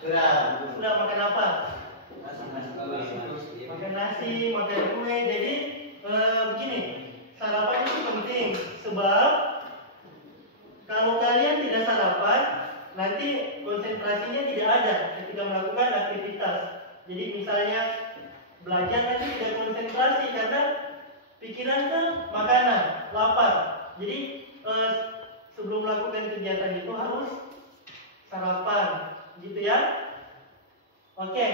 Sudah makan apa? Makan nasi, makan kue. Jadi begini, sarapan itu penting sebab kalau kalian tidak sarapan, nanti konsentrasinya tidak ada ketika melakukan aktivitas. Jadi misalnya belajar nanti tidak konsentrasi karena pikiran ke makanan, lapar. Jadi sebelum melakukan kegiatan itu harus sarapan, gitu ya. Oke,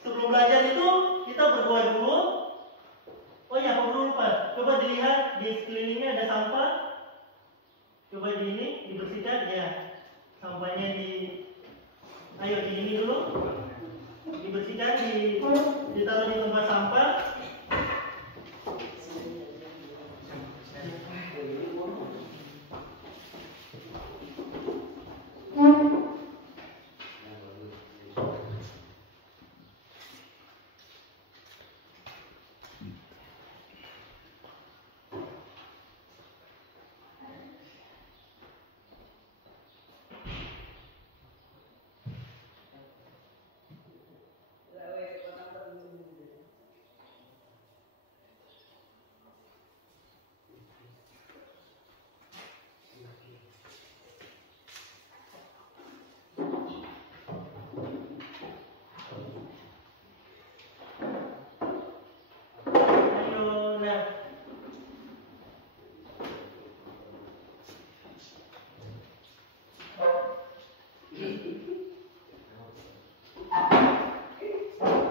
sebelum belajar itu kita berdoa dulu. Oh ya, aku lupa. Coba dilihat di sekelilingnya ada sampah. Coba di ini dibersihkan ya. Sampahnya ayo di ini dulu. Dibersihkan, ditaruh di tempat sampah.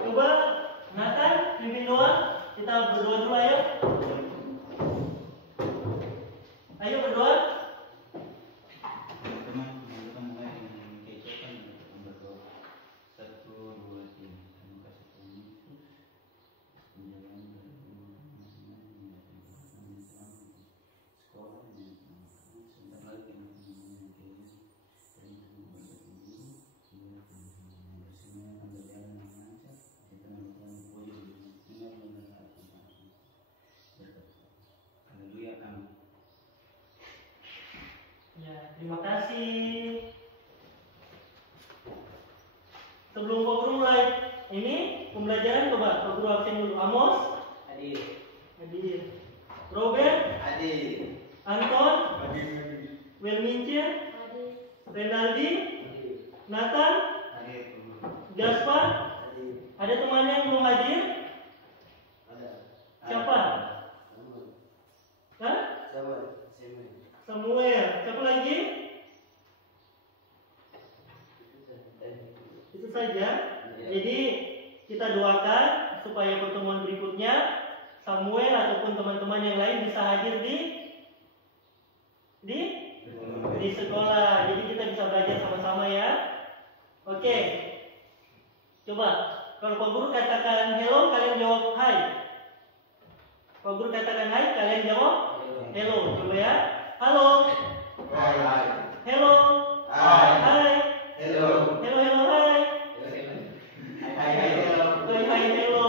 Coba Nathan, pimpin doa. Kita berdoa dulu ayo. Ayo berdoa. Ya, terima kasih. Sebelum Pak Guru mulai ini pembelajaran, coba Pak Guru absen dulu. Amos? Hadir. Hadir. Robert? Hadir. Anton? Hadir. Wilmincer? Hadir. Renaldi? Hadir. Nathan? Hadir. Gaspar? Hadir. Ada temannya yang belum hadir? Ada. Siapa? Hah? Samuel. Siapa lagi? Itu saja. Jadi kita doakan supaya pertemuan berikutnya Samuel ataupun teman-teman yang lain bisa hadir di sekolah. Jadi kita bisa belajar sama-sama ya. Oke. Coba kalau Pak Guru katakan hello, kalian jawab hai. Pak Guru katakan hai, kalian jawab hello. Coba ya. Halo. Hai. Hello. Hai. Hai. Hello. Hello, hello, hai. Hai, hello. Hai, hello.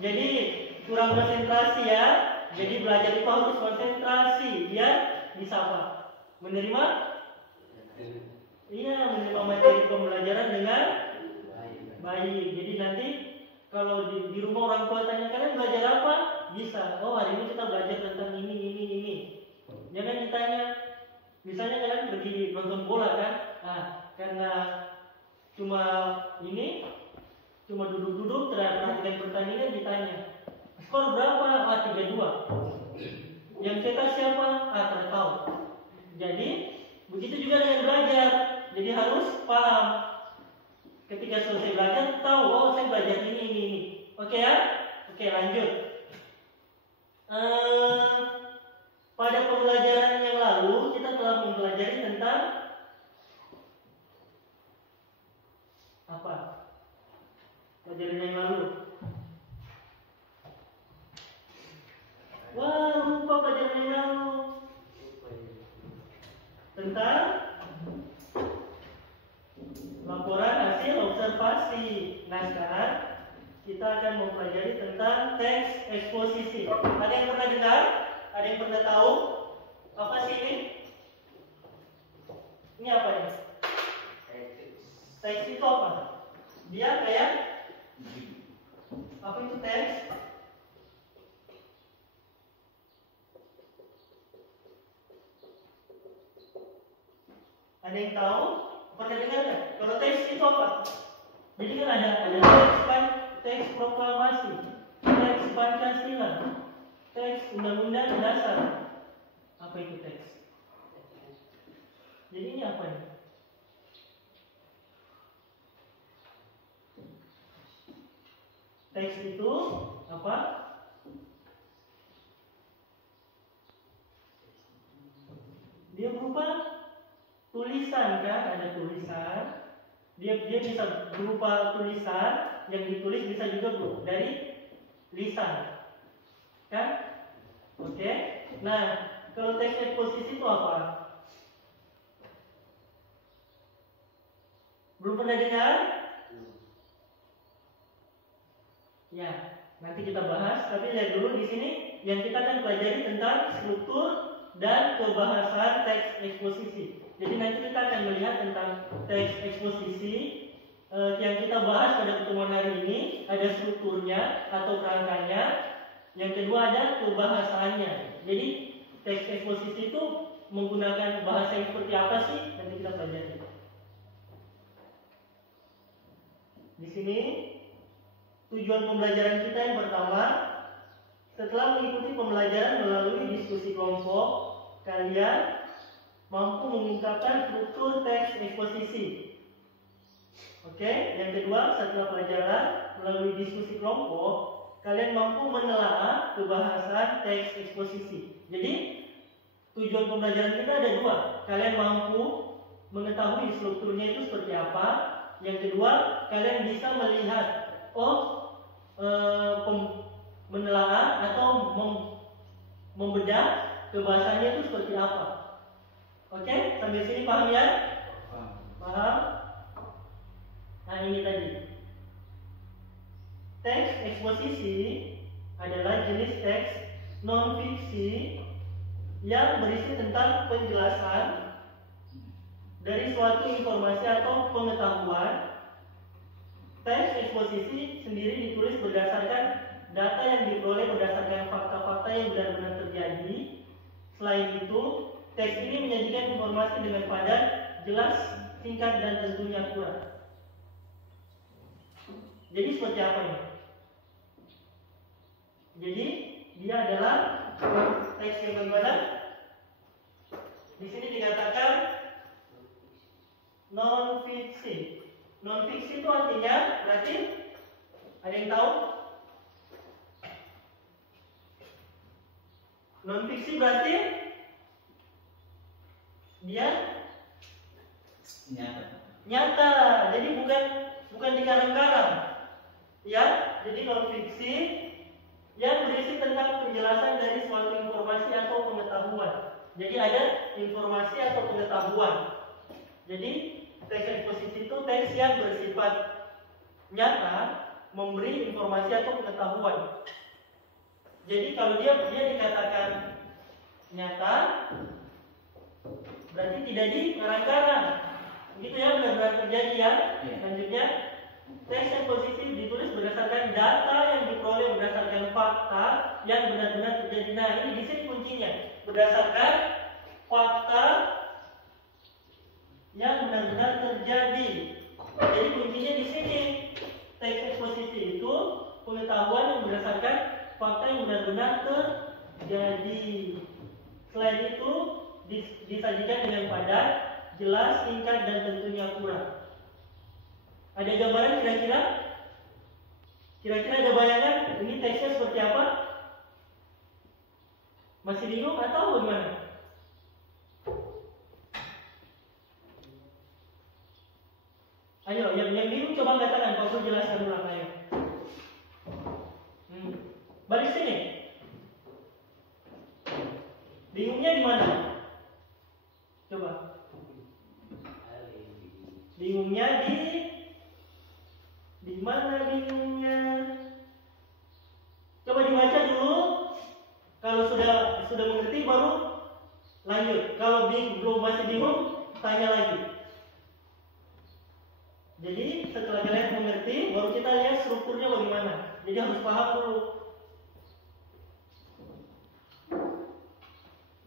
Jadi kurang konsentrasi ya. Jadi belajar itu harus konsentrasi biar bisa apa? Menerima? Iya, menerima materi pembelajaran dengan baik. Jadi nanti kalau di rumah orang tua tanya kalian belajar apa? Bisa. Oh, hari ini kita belajar tentang ini. Jangan ditanya, misalnya kalian pergi nonton bola kan, karena cuma duduk-duduk perhatikan pertandingan, ditanya skor berapa? 3-2. Yang cetak siapa? Tidak tahu. Jadi begitu juga dengan belajar, jadi harus paham. Ketika selesai belajar tahu, oh saya belajar ini. Oke ya? Oke, lanjut. Pada pembelajaran yang lalu kita telah mempelajari tentang apa? Pelajaran yang lalu. Wah, lupa pelajaran yang lalu. Tentang laporan hasil observasi. Nah, sekarang kita akan mempelajari tentang teks eksposisi. Ada yang pernah dengar? Ada yang pernah tahu apa sih ini? Ini apa ini? Ada yang tahu? Pernah dengar nggak? Kalau teks itu apa? Jadi kan ada teks proklamasi, teks Pancasila, teks Undang-Undang Dasar. Apa itu teks? Jadi ini apa nih? Teks itu apa? Dia berupa tulisan kan, ada tulisan. Dia bisa berupa tulisan yang ditulis, bisa juga dari lisan. Kan? Oke. Nah, kalau teks eksposisi itu apa? Belum pernah dengar? Ya, nanti kita bahas. Tapi lihat dulu di sini yang kita akan pelajari tentang struktur dan kebahasan teks eksposisi. Jadi nanti kita akan melihat tentang teks eksposisi yang kita bahas pada pertemuan hari ini. Ada strukturnya atau kerangkanya. Yang kedua ada kebahasaannya. Jadi teks eksposisi itu menggunakan bahasa yang seperti apa sih? Nanti kita pelajari. Di sini tujuan pembelajaran kita yang pertama, setelah mengikuti pembelajaran melalui diskusi kelompok, kalian mampu mengungkapkan struktur teks eksposisi. Oke, yang kedua, setelah pelajaran melalui diskusi kelompok, kalian mampu menelaah kebahasan teks eksposisi. Jadi, tujuan pembelajaran kita ada dua. Kalian mampu mengetahui strukturnya itu seperti apa. Yang kedua, kalian bisa melihat, menelaah atau membedah kebahasannya itu seperti apa. Oke, sampai sini paham ya? Paham? Nah, ini tadi. Teks eksposisi adalah jenis teks non-fiksi yang berisi tentang penjelasan dari suatu informasi atau pengetahuan. Teks eksposisi sendiri ditulis berdasarkan data yang diperoleh berdasarkan fakta-fakta yang benar-benar terjadi. Selain itu, teks ini menyajikan informasi dengan padat, jelas, singkat, dan tentunya akurat. Jadi seperti apa ini? Jadi dia adalah teks yang bagaimana? Di sini dikatakan non-fiksi. Non-fiksi itu artinya berarti ada yang tahu? Non-fiksi berarti dia nyata. Jadi bukan dikarang-karang. Ya, jadi non-fiksi yang berisi tentang penjelasan dari suatu informasi atau pengetahuan. Jadi ada informasi atau pengetahuan. Jadi teks eksposisi itu teks yang bersifat nyata, memberi informasi atau pengetahuan. Jadi kalau dia dikatakan nyata, berarti tidak dikarang-karang. Begitu ya, benar-benar terjadi ya. Selanjutnya, teks eksposisi ditulis berdasarkan data yang diperoleh berdasarkan fakta yang benar-benar terjadi. Nah, ini di sini kuncinya, berdasarkan fakta yang benar-benar terjadi. Jadi kuncinya di sini, teks eksposisi itu pengetahuan yang berdasarkan fakta yang benar-benar terjadi. Selain itu disajikan dengan padat, jelas, singkat, dan tentunya akurat. Ada gambaran kira-kira? Kira-kira ada bayangan ini teksnya seperti apa? Masih bingung atau bagaimana? Ayo, yang bingung coba katakan, Pak Guru jelaskan ulang, ayo. Balik sini. Bingungnya di mana? Coba. Bingungnya di mana bingungnya? Coba dibaca dulu. Kalau sudah mengerti baru lanjut. Kalau belum masih bingung, tanya lagi. Jadi setelah kalian mengerti, baru kita lihat strukturnya bagaimana. Jadi harus paham dulu.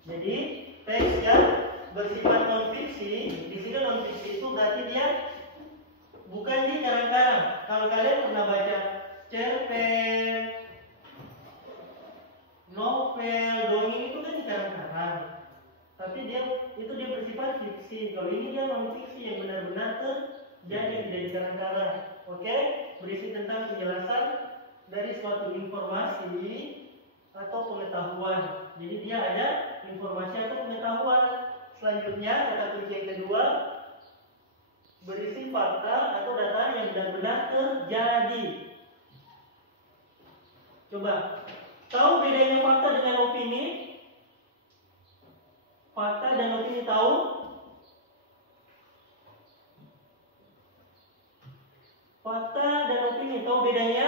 Jadi teks yang bersifat non-fiksi di sini berarti dia bukan di karang-karang. Kalau kalian pernah baca cerpen, novel, dongeng itu kan di karang-karang. Tapi dia bersifat fiksi. Kalau ini dia non fiksi yang benar-benar terjadi tidak di karang-karang. Oke, berisi tentang penjelasan dari suatu informasi atau pengetahuan. Jadi dia ada informasi atau pengetahuan. Selanjutnya kata kunci yang kedua, berisi fakta atau data yang benar-benar terjadi. Coba, tahu bedanya fakta dengan opini? Fakta dan opini tahu? Fakta dan opini tahu bedanya?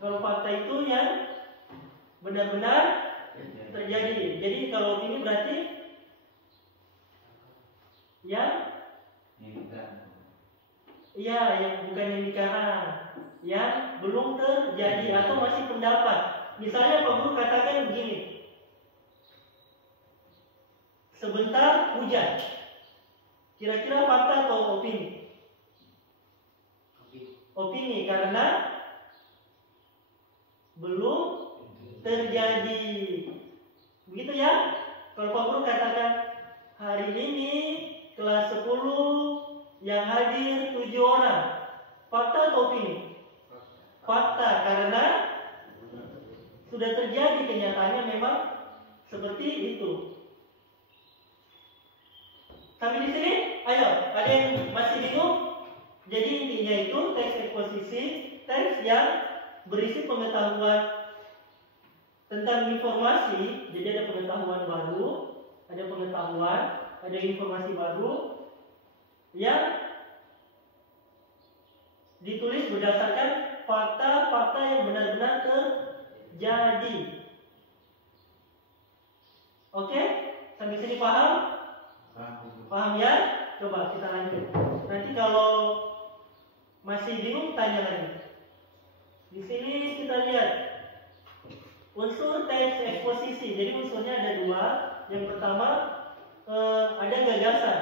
Kalau fakta itu yang benar-benar terjadi. Jadi kalau opini berarti yang yang bukan yang dikarang, yang belum terjadi atau masih pendapat. Misalnya Pak Guru katakan begini, sebentar hujan. Kira-kira fakta atau opini? Opini, karena belum terjadi. Begitu ya? Kalau Pak Guru katakan hari ini kelas 10 yang hadir 7 orang. Fakta atau opini? Fakta, karena sudah terjadi, kenyataannya memang seperti itu. Sampai di sini? Ayo, ada yang masih bingung? Jadi intinya itu teks eksposisi, teks yang berisi pengetahuan tentang informasi. Jadi ada pengetahuan baru, ada pengetahuan, ada informasi baru yang ditulis berdasarkan fakta-fakta yang benar-benar terjadi. Oke? Sampai sini paham? Paham ya? Coba kita lanjut. Nanti kalau masih bingung tanya lagi. Di sini kita lihat unsur teks eksposisi. Jadi unsurnya ada 2. Yang pertama ada gagasan.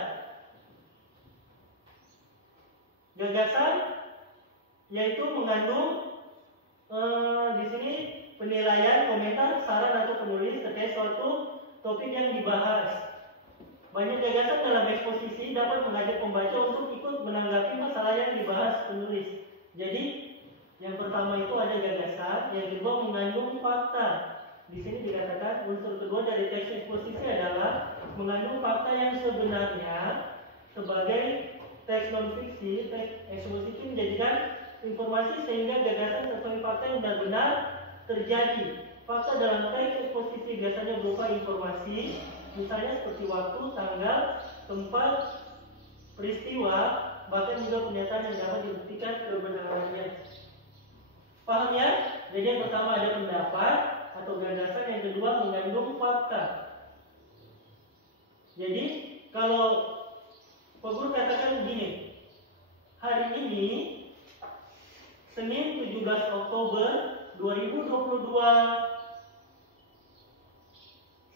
Gagasan yaitu mengandung di sini penilaian, komentar, saran atau penulis terkait suatu topik yang dibahas. Banyak gagasan dalam eksposisi dapat mengajak pembaca untuk ikut menanggapi masalah yang dibahas penulis. Jadi yang pertama itu ada gagasan, yang kedua mengandung fakta. Di sini dikatakan unsur kedua dari teks eksposisi adalah mengandung fakta yang sebenarnya. Sebagai teks non fiksi, teks eksposisi menjadikan informasi sehingga gagasan sesuai fakta yang benar-benar terjadi. Fakta dalam teks eksposisi biasanya berupa informasi, misalnya seperti waktu, tanggal, tempat, peristiwa, bahkan juga pernyataan yang dapat dibuktikan kebenarannya. Paham ya? Jadi yang pertama ada pendapat atau gagasan, yang kedua mengandung fakta. Jadi kalau Pak Guru katakan begini, hari ini Senin 17 Oktober 2022,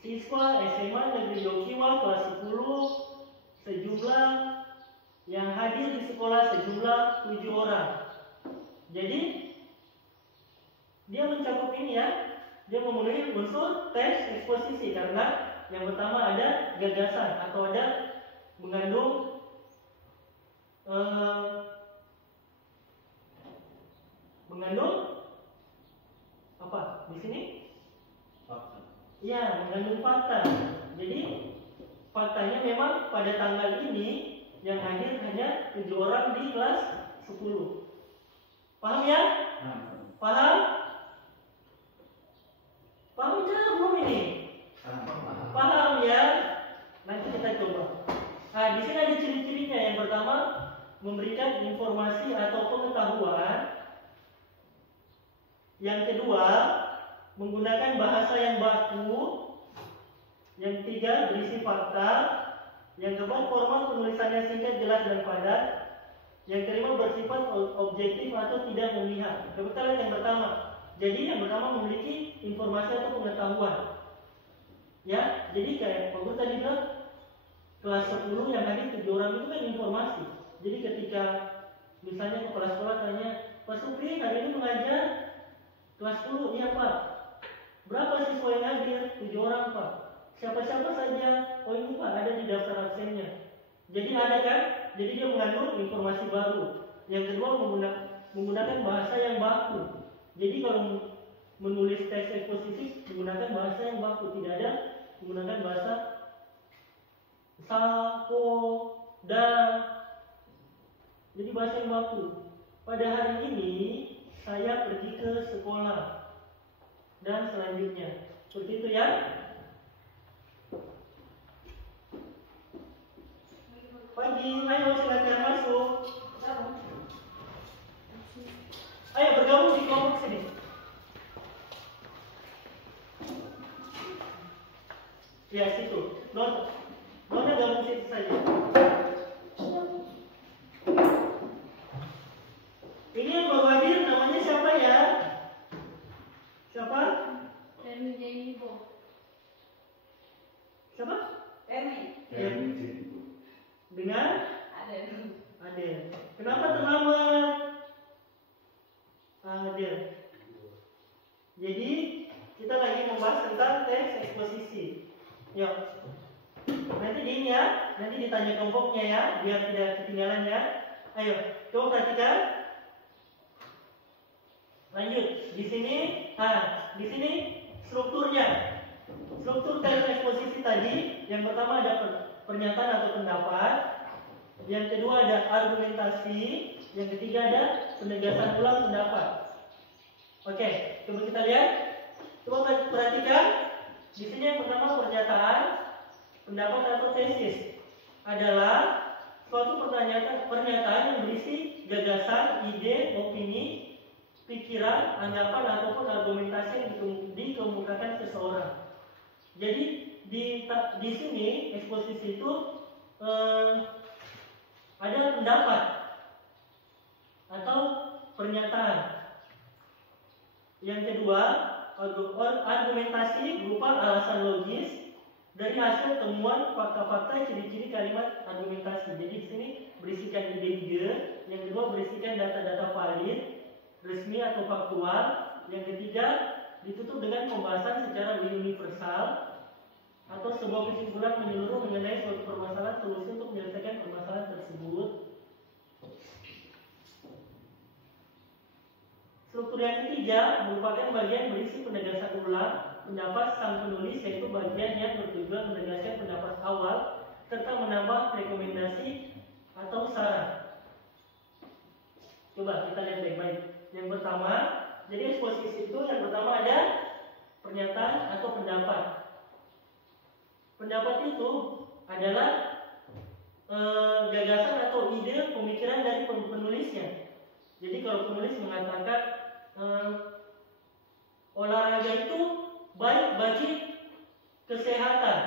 siswa SMA Negeri Yokiwa kelas 10 sejumlah yang hadir di sekolah sejumlah 7 orang. Jadi dia mencakup ini ya, dia memenuhi unsur teks eksposisi karena yang pertama ada gagasan atau ada mengandung apa di sini? Fakta. Ya, mengandung fakta. Jadi faktanya memang pada tanggal ini yang hadir hanya 7 orang di kelas 10. Paham ya? Paham? Paham cara belum ini? Paham ya? Nanti kita coba. Nah, di sini ada ciri-cirinya. Yang pertama, memberikan informasi atau pengetahuan. Yang kedua, menggunakan bahasa yang baku. Yang ketiga, berisi fakta. Yang keempat, format penulisannya singkat, jelas dan padat. Yang kelima, bersifat objektif atau tidak memihak. Coba kita lihat yang pertama. Jadi yang pertama memiliki informasi atau pengetahuan. Ya, jadi kayak Pak Guru tadi bilang, kelas 10 yang hadir 7 orang itu kan informasi. Jadi ketika misalnya kepala sekolah tanya, Pak Supri hari ini mengajar kelas 10, iya Pak. Berapa siswa yang hadir? 7 orang Pak. Siapa-siapa saja? Oh ini Pak, ada di daftar absennya. Jadi ada kan? Jadi dia mengandung informasi baru. Yang kedua menggunakan bahasa yang baku. Jadi kalau menulis teks ekspositif menggunakan bahasa yang baku, tidak ada menggunakan bahasa sa, ko, da. Jadi bahasa yang baku. Pada hari ini saya pergi ke sekolah dan selanjutnya. Seperti itu ya. Pagi, ayo silakan masuk. Ayo bergabung di kelompok sini. Ya situ. Nona gabung situ saja. Ini yang baru hadir namanya siapa ya? Siapa? Remi Jenibo. Siapa? Remi. Dengan? Adel. Kenapa terlambat? Adel. Jadi kita lagi membahas tentang teks eksposisi. Yuk. Nanti di ini ya, nanti ditanya kelompoknya ya, biar tidak ketinggalan ya. Ayo, coba perhatikan. Lanjut. Di sini strukturnya. Struktur teks eksposisi tadi, yang pertama ada pernyataan atau pendapat, yang kedua ada argumentasi, yang ketiga ada penegasan ulang pendapat. Oke, coba kita lihat. Coba perhatikan. Di sini yang pertama pernyataan, pendapat atau tesis adalah suatu pernyataan yang berisi gagasan, ide, opini, pikiran, anggapan ataupun argumentasi yang dikemukakan seseorang. Jadi di sini eksposisi itu ada pendapat atau pernyataan. Yang kedua, argumentasi berupa alasan logis dari hasil temuan fakta-fakta ciri-ciri kalimat argumentasi. Jadi di sini berisikan ide-ide, yang kedua berisikan data-data valid, resmi atau faktual, yang ketiga ditutup dengan pembahasan secara universal atau sebuah kesimpulan menyeluruh mengenai suatu permasalahan, solusi untuk menyelesaikan permasalahan tersebut. Struktur yang ketiga merupakan bagian berisi penegasan ulang pendapat sang penulis, yaitu bagian yang bertujuan menegaskan pendapat awal serta menambah rekomendasi atau saran. Coba kita lihat baik-baik. Yang pertama, jadi eksposisi itu yang pertama ada pernyataan atau pendapat. Pendapat itu adalah gagasan atau ide pemikiran dari penulisnya. Jadi kalau penulis mengatakan olahraga itu baik bagi kesehatan.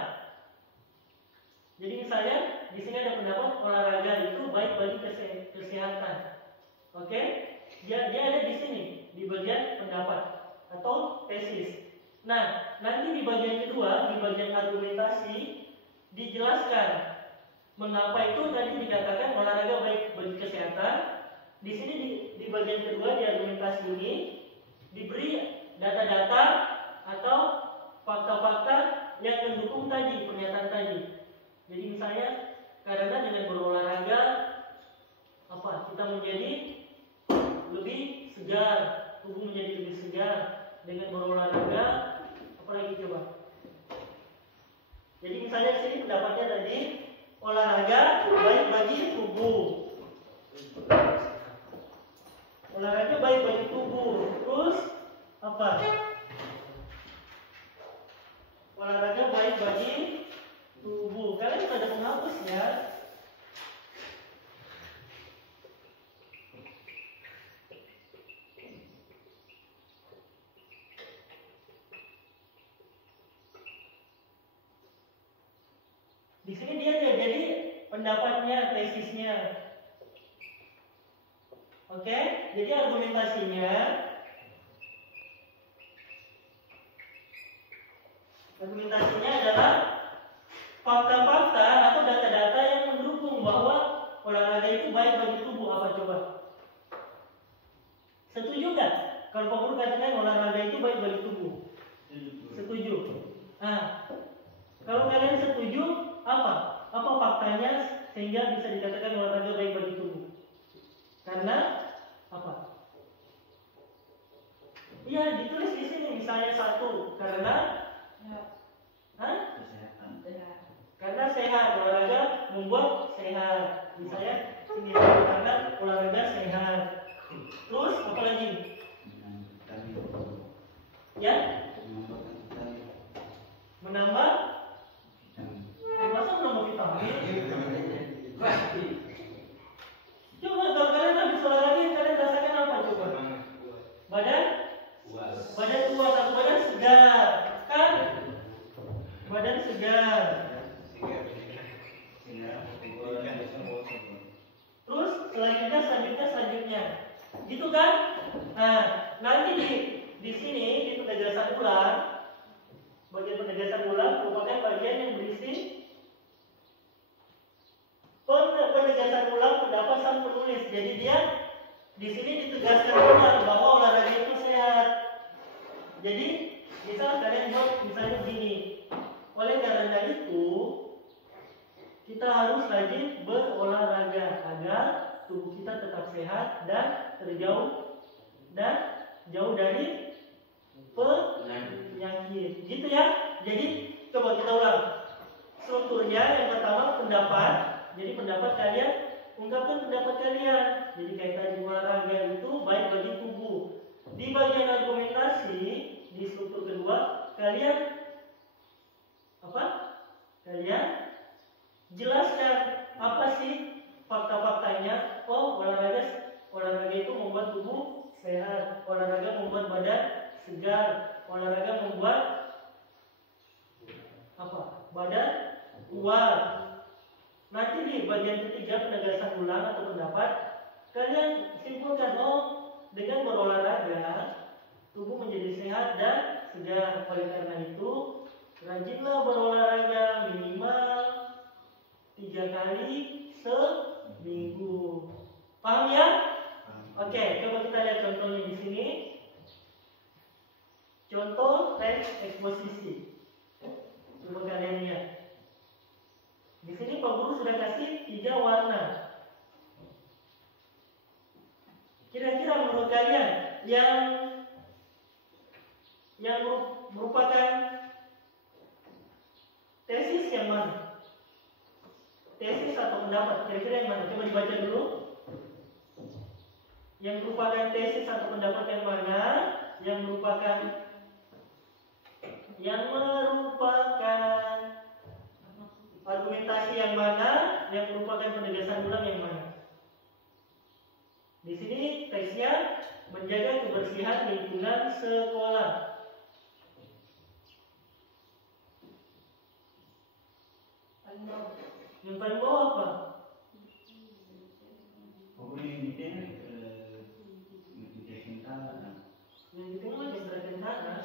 Jadi misalnya di sini ada pendapat olahraga itu baik bagi kesehatan. Oke? Dia ada di sini di bagian pendapat atau tesis. Nah, nanti di bagian kedua, di bagian argumentasi dijelaskan mengapa itu tadi dikatakan olahraga baik bagi kesehatan. Di sini di bagian kedua di argumentasi ini diberi data-data atau fakta-fakta yang mendukung tadi pernyataan tadi. Jadi misalnya karena dengan berolahraga kita menjadi lebih segar, tubuh menjadi lebih segar dengan berolahraga. Apalagi coba. Jadi misalnya di sini pendapatnya tadi olahraga baik bagi tubuh. Olahraga baik bagi tubuh. Terus apa? Olahraga baik bagi tubuh. Kalian pada menghapus ya. Di sini dia jadi pendapatnya, tesisnya. Oke, jadi argumentasinya adalah fakta-fakta atau data-data katakan olahraga itu baik bagi tubuh? Setuju. Nah, kalau kalian setuju, apa faktanya sehingga bisa dikatakan olahraga baik bagi tubuh? Karena apa? Iya, ditulis di sini misalnya 1 karena karena sehat, olahraga membuat sehat. Misalnya ini karena olahraga sehat. Terus apa lagi? Ya? Menambah? Masa menambah vitamin? Coba kalau kalian habis olahraga, kalian rasakan apa coba? Badan kuat atau badan segar, kan? Badan segar. Terus selanjutnya, gitu kan? Nah, nanti di sini di penegasan ulang, bagian penegasan ulang merupakan bagian yang berisi penegasan ulang pendapat sang penulis. Jadi dia di sini ditegaskan ulang bahwa olahraga itu sehat. Jadi misal kalian buat misalnya begini, oleh karena itu kita harus rajin berolahraga agar tubuh kita tetap sehat dan jauh dari penyakit. Gitu ya. Jadi coba kita ulang. Strukturnya yang pertama pendapat. Jadi pendapat kalian, ungkapkan pendapat kalian. Jadi kayak tadi olahraga itu baik bagi tubuh. Di bagian argumentasi di struktur kedua kalian jelaskan apa sih fakta-faktanya. Oh, olahraga itu membuat tubuh sehat, olahraga membuat badan segar, olahraga membuat badan kuat. Nanti di bagian ketiga penegasan ulang atau pendapat, kalian simpulkan, oh, dengan berolahraga tubuh menjadi sehat dan segar. Oleh karena itu, rajinlah berolahraga minimal 3 kali seminggu. Paham ya? Oke, coba kita lihat contohnya di sini. Contoh teks eksposisi. Coba kalian lihat. Di sini Pak Guru sudah kasih 3 warna. Kira-kira menurut kalian yang merupakan tesis yang mana? Tesis atau pendapat? Kira-kira yang mana? Coba dibaca dulu. Yang merupakan tesis atau pendapat yang mana? Yang merupakan argumentasi yang mana? Yang merupakan penegasan ulang yang mana? Di sini teksnya menjaga kebersihan lingkungan sekolah. Yang paling bawah apa? Yang di tengah jembatan tanah.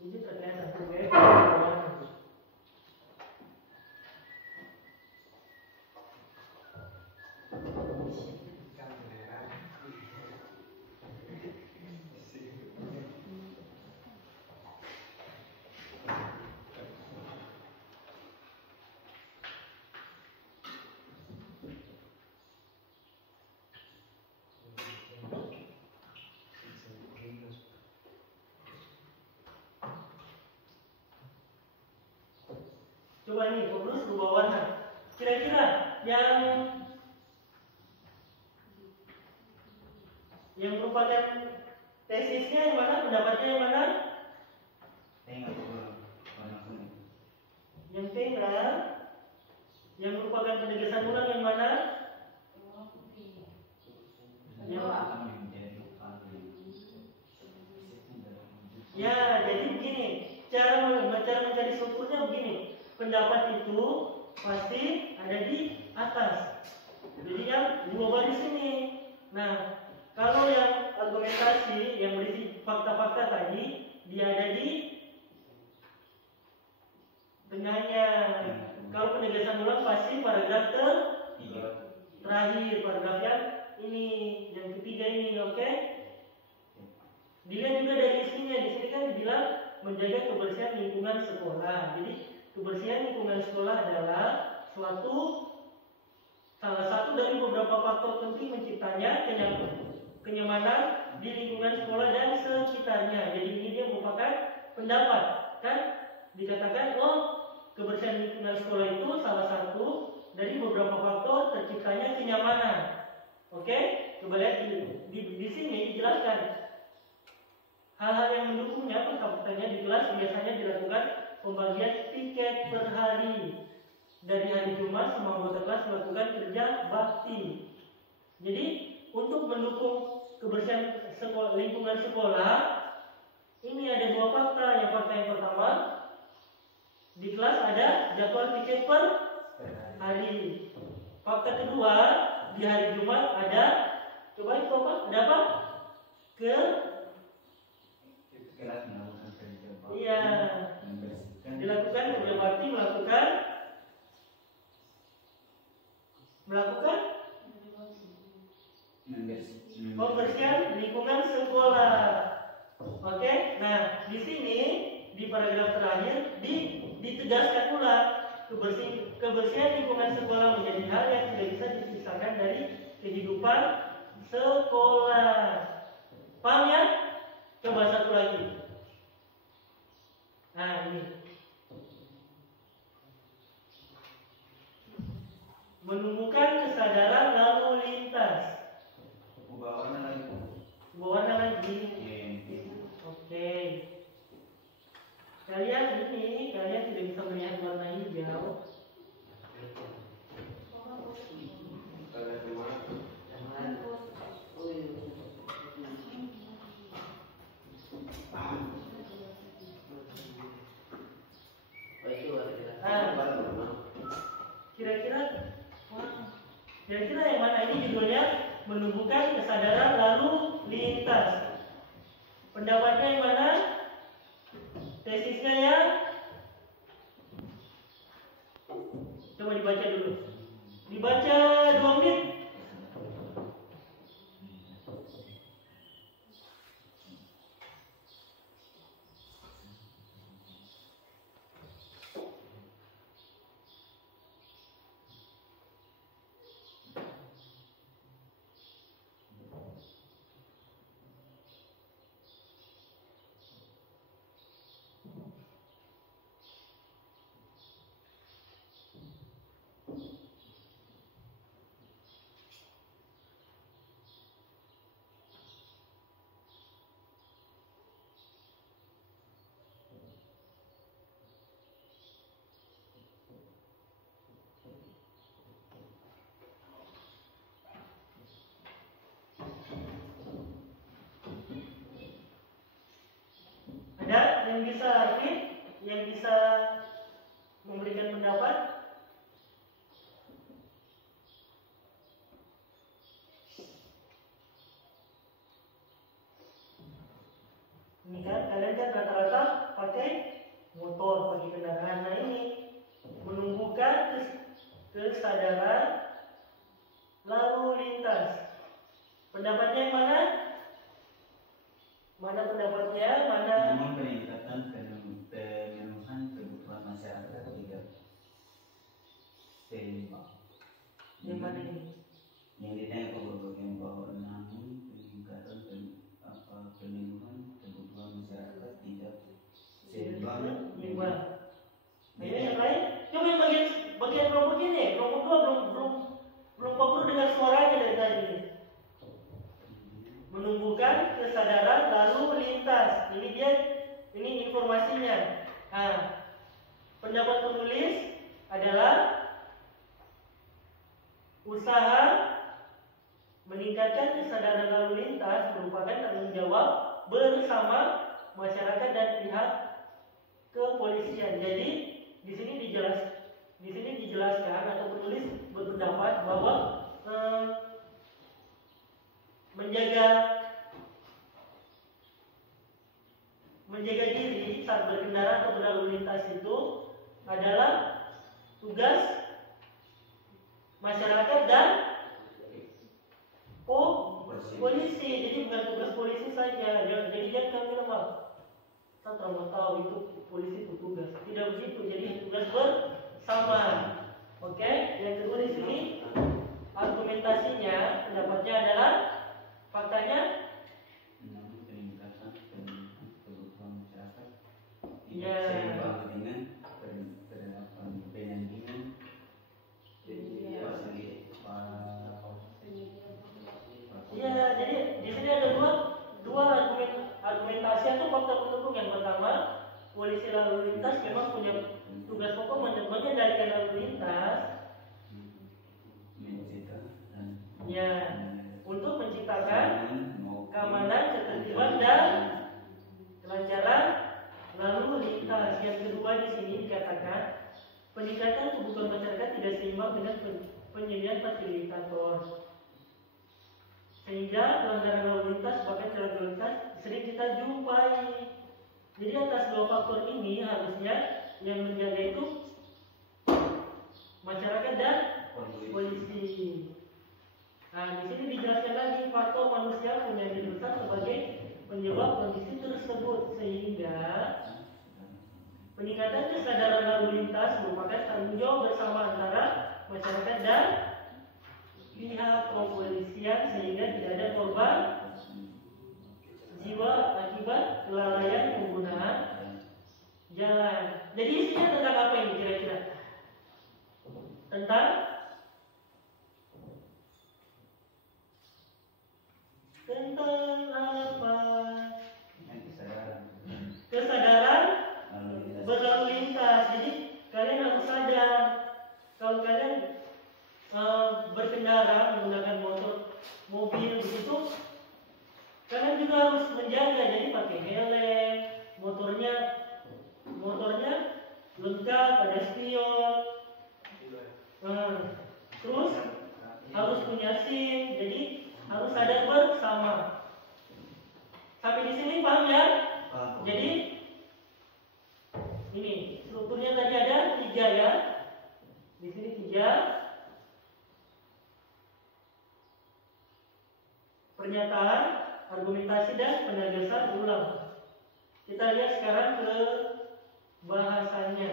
Ini terkait coba ini, terus berubah warna. Kira-kira yang merupakan tesisnya yang mana, pendapatnya yang mana? Yang tengah. Yang merupakan penegasan ulang yang mana? Ya, jadi begini. Cara mencari strukturnya begini. Pendapat itu pasti ada di atas. Jadi yang dua baris ini. Nah, kalau yang argumentasi yang berisi fakta-fakta tadi, dia ada di tengahnya. Kalau penegasan ulang pasti paragraf terakhir, paragraf yang ini, yang ketiga ini, oke? Dilihat juga dari isinya. Di sini kan dibilang menjaga kebersihan lingkungan sekolah. Jadi kebersihan lingkungan sekolah adalah salah satu dari beberapa faktor penting menciptanya kenyamanan di lingkungan sekolah dan sekitarnya. Jadi ini dia merupakan pendapat, kan? Dikatakan, kebersihan lingkungan sekolah itu salah satu dari beberapa faktor terciptanya kenyamanan. Oke? Coba lihat di sini dijelaskan hal-hal yang mendukungnya. Pertama di kelas biasanya dilakukan pembagian tiket per hari. Dari hari Jumat semua anggota kelas melakukan kerja bakti. Jadi untuk mendukung kebersihan lingkungan sekolah, ini ada dua fakta. Fakta yang pertama, di kelas ada jadwal tiket per hari. Fakta kedua, di hari Jumat ada, coba itu apa? Ada apa? Iya, dilakukan kerja bakti, melakukan pembersihan lingkungan sekolah. Oke, nah di sini di paragraf terakhir ditegaskan pula kebersihan lingkungan sekolah menjadi hal yang tidak bisa dipisahkan dari kehidupan sekolah. Paham ya? Coba satu lagi. Nah ini, menumbuhkan kesadaran lalu lintas. Warna lagi. Oke. Kalian tidak bisa melihat warna hijau. Kira-kira yang mana ini judulnya? Menumbuhkan kesadaran lalu lintas. Pendapatnya yang mana? Tesisnya ya? Coba dibaca dulu. Dibaca 2 menit. Ada yang bisa aktif, yang bisa memberikan pendapat? Ini kan kalian kan rata-rata pakai motor, pakai kendaraan. Nah ini menumbuhkan kesadaran lalu lintas. Pendapatnya yang mana? Mana pendapatnya? Mana? Memang peningkatan pemenuhan kebutuhan masyarakat tidak seimbang. Yang mana ini? Yang ditengok bagian bawah, namun peningkatan pemenuhan kebutuhan masyarakat tidak seimbang. Ini yang lain? Coba yang bagian kelompok ini, kelompok 2 belum fokus dengan suaranya dari tadi. Menumbuhkan kesadaran lalu lintas. Ini informasinya. Nah, pendapat penulis adalah usaha meningkatkan kesadaran lalu lintas merupakan tanggung jawab bersama masyarakat dan pihak kepolisian. Jadi di sini dijelaskan atau penulis berpendapat bahwa menjaga diri saat berkendara atau berlalu lintas itu adalah tugas masyarakat dan polisi. Jadi bukan tugas polisi saja. Jadi jangan bilang, "Wah, saya terlalu tahu itu polisi itu tugas." Tidak begitu. Jadi tugas bersama. Oke. Yang kedua di sini argumentasinya, pendapatnya adalah faktanya. Peningkatan kebutuhan masyarakat. Ya. Seimbang dengan penyandingan. Iya, jadi di sini ada dua argumentasi atau fakta pendukung. Yang pertama, polisi lalu lintas memang punya tugas pokok mengendalikan lalu lintas. Ya, untuk menciptakan keamanan, ketertiban dan kelancaran lalu lintas. Yang kedua di sini dikatakan peningkatan kebutuhan masyarakat tidak seimbang dengan penyediaan fasilitator, sehingga pelanggaran lalu lintas bahkan lalu lintas sering kita jumpai. Jadi atas dua faktor ini harusnya yang menjaga itu masyarakat dan polisi. Nah, di sini dijelaskan lagi faktor manusia punya andil besar sebagai penyebab kondisi tersebut, sehingga peningkatan kesadaran lalu lintas merupakan tanggung jawab bersama antara masyarakat dan pihak kepolisian, sehingga tidak ada korban jiwa akibat kelalaian penggunaan jalan. Jadi isinya tentang apa ini kira-kira? Tentang apa? Kesadaran berlalu lintas. Jadi kalian harus sadar kalau kalian berkendara menggunakan mobil begitu, kalian juga harus menjaga. Jadi pakai helm, motornya lengkap, ada spion, terus harus punya SIM. Jadi harus sadar bersama. Sampai di sini paham ya? Jadi ini strukturnya tadi ada 3 ya. Di sini 3. Pernyataan, argumentasi dan penegasan ulang. Kita lihat sekarang ke bahasannya.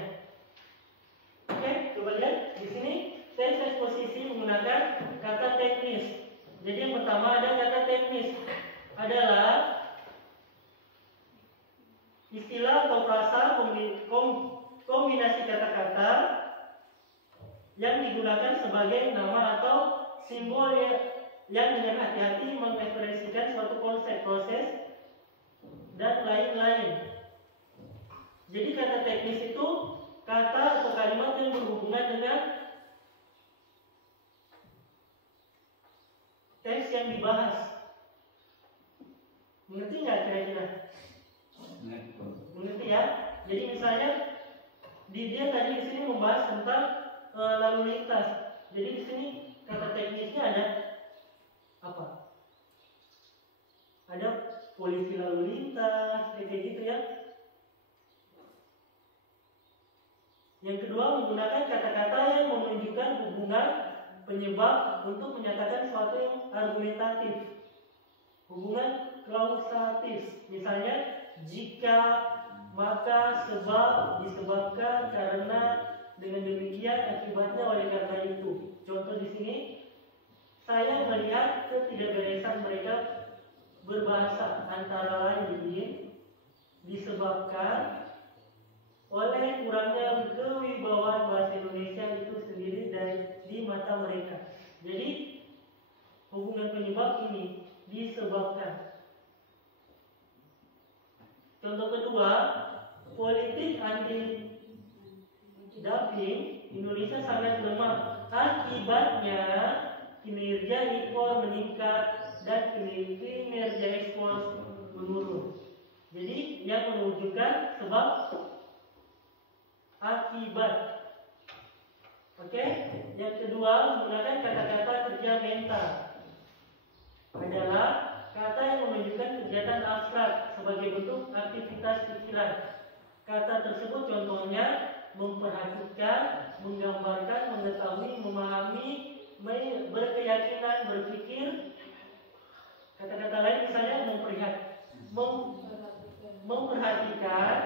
Oke, coba lihat di sini teks eksposisi menggunakan kata teknis. Jadi yang pertama ada kata teknis adalah istilah atau frasa kombinasi kata-kata yang digunakan sebagai nama atau simbol yang dengan hati-hati mengekspresikan suatu konsep, proses, dan lain-lain. Jadi kata teknis itu kata atau kalimat yang berhubungan dengan teks yang dibahas. Mengerti nggak kira-kira? Mengerti ya? Jadi misalnya dia tadi di sini membahas tentang lalu lintas. Jadi di sini kata teknisnya ada apa? Ada polisi lalu lintas, kayak gitu ya. Yang kedua, menggunakan kata-kata yang menunjukkan hubungan penyebab untuk menyatakan sesuatu yang argumentatif. Hubungan klausatif. Misalnya jika, maka, sebab, disebabkan, karena, dengan demikian, akibatnya, oleh karena itu. Contoh di sini, saya melihat ketidakberesan mereka berbahasa, antara lain disebabkan oleh kurangnya kewibawaan bahasa Indonesia itu sendiri di mata mereka. Jadi hubungan penyebab ini disebabkan. Contoh kedua, politik anti dumping Indonesia sangat lemah. Akibatnya kinerja impor meningkat dan kinerja ekspor menurun. Jadi yang menunjukkan sebab akibat. Oke? Yang kedua, menggunakan kata-kata kerja mental adalah kata yang menunjukkan kegiatan abstrak sebagai bentuk aktivitas pikiran. Kata tersebut contohnya memperhatikan, menggambarkan, mengetahui, memahami, berkeyakinan, berpikir. Kata-kata lain misalnya memperhatikan,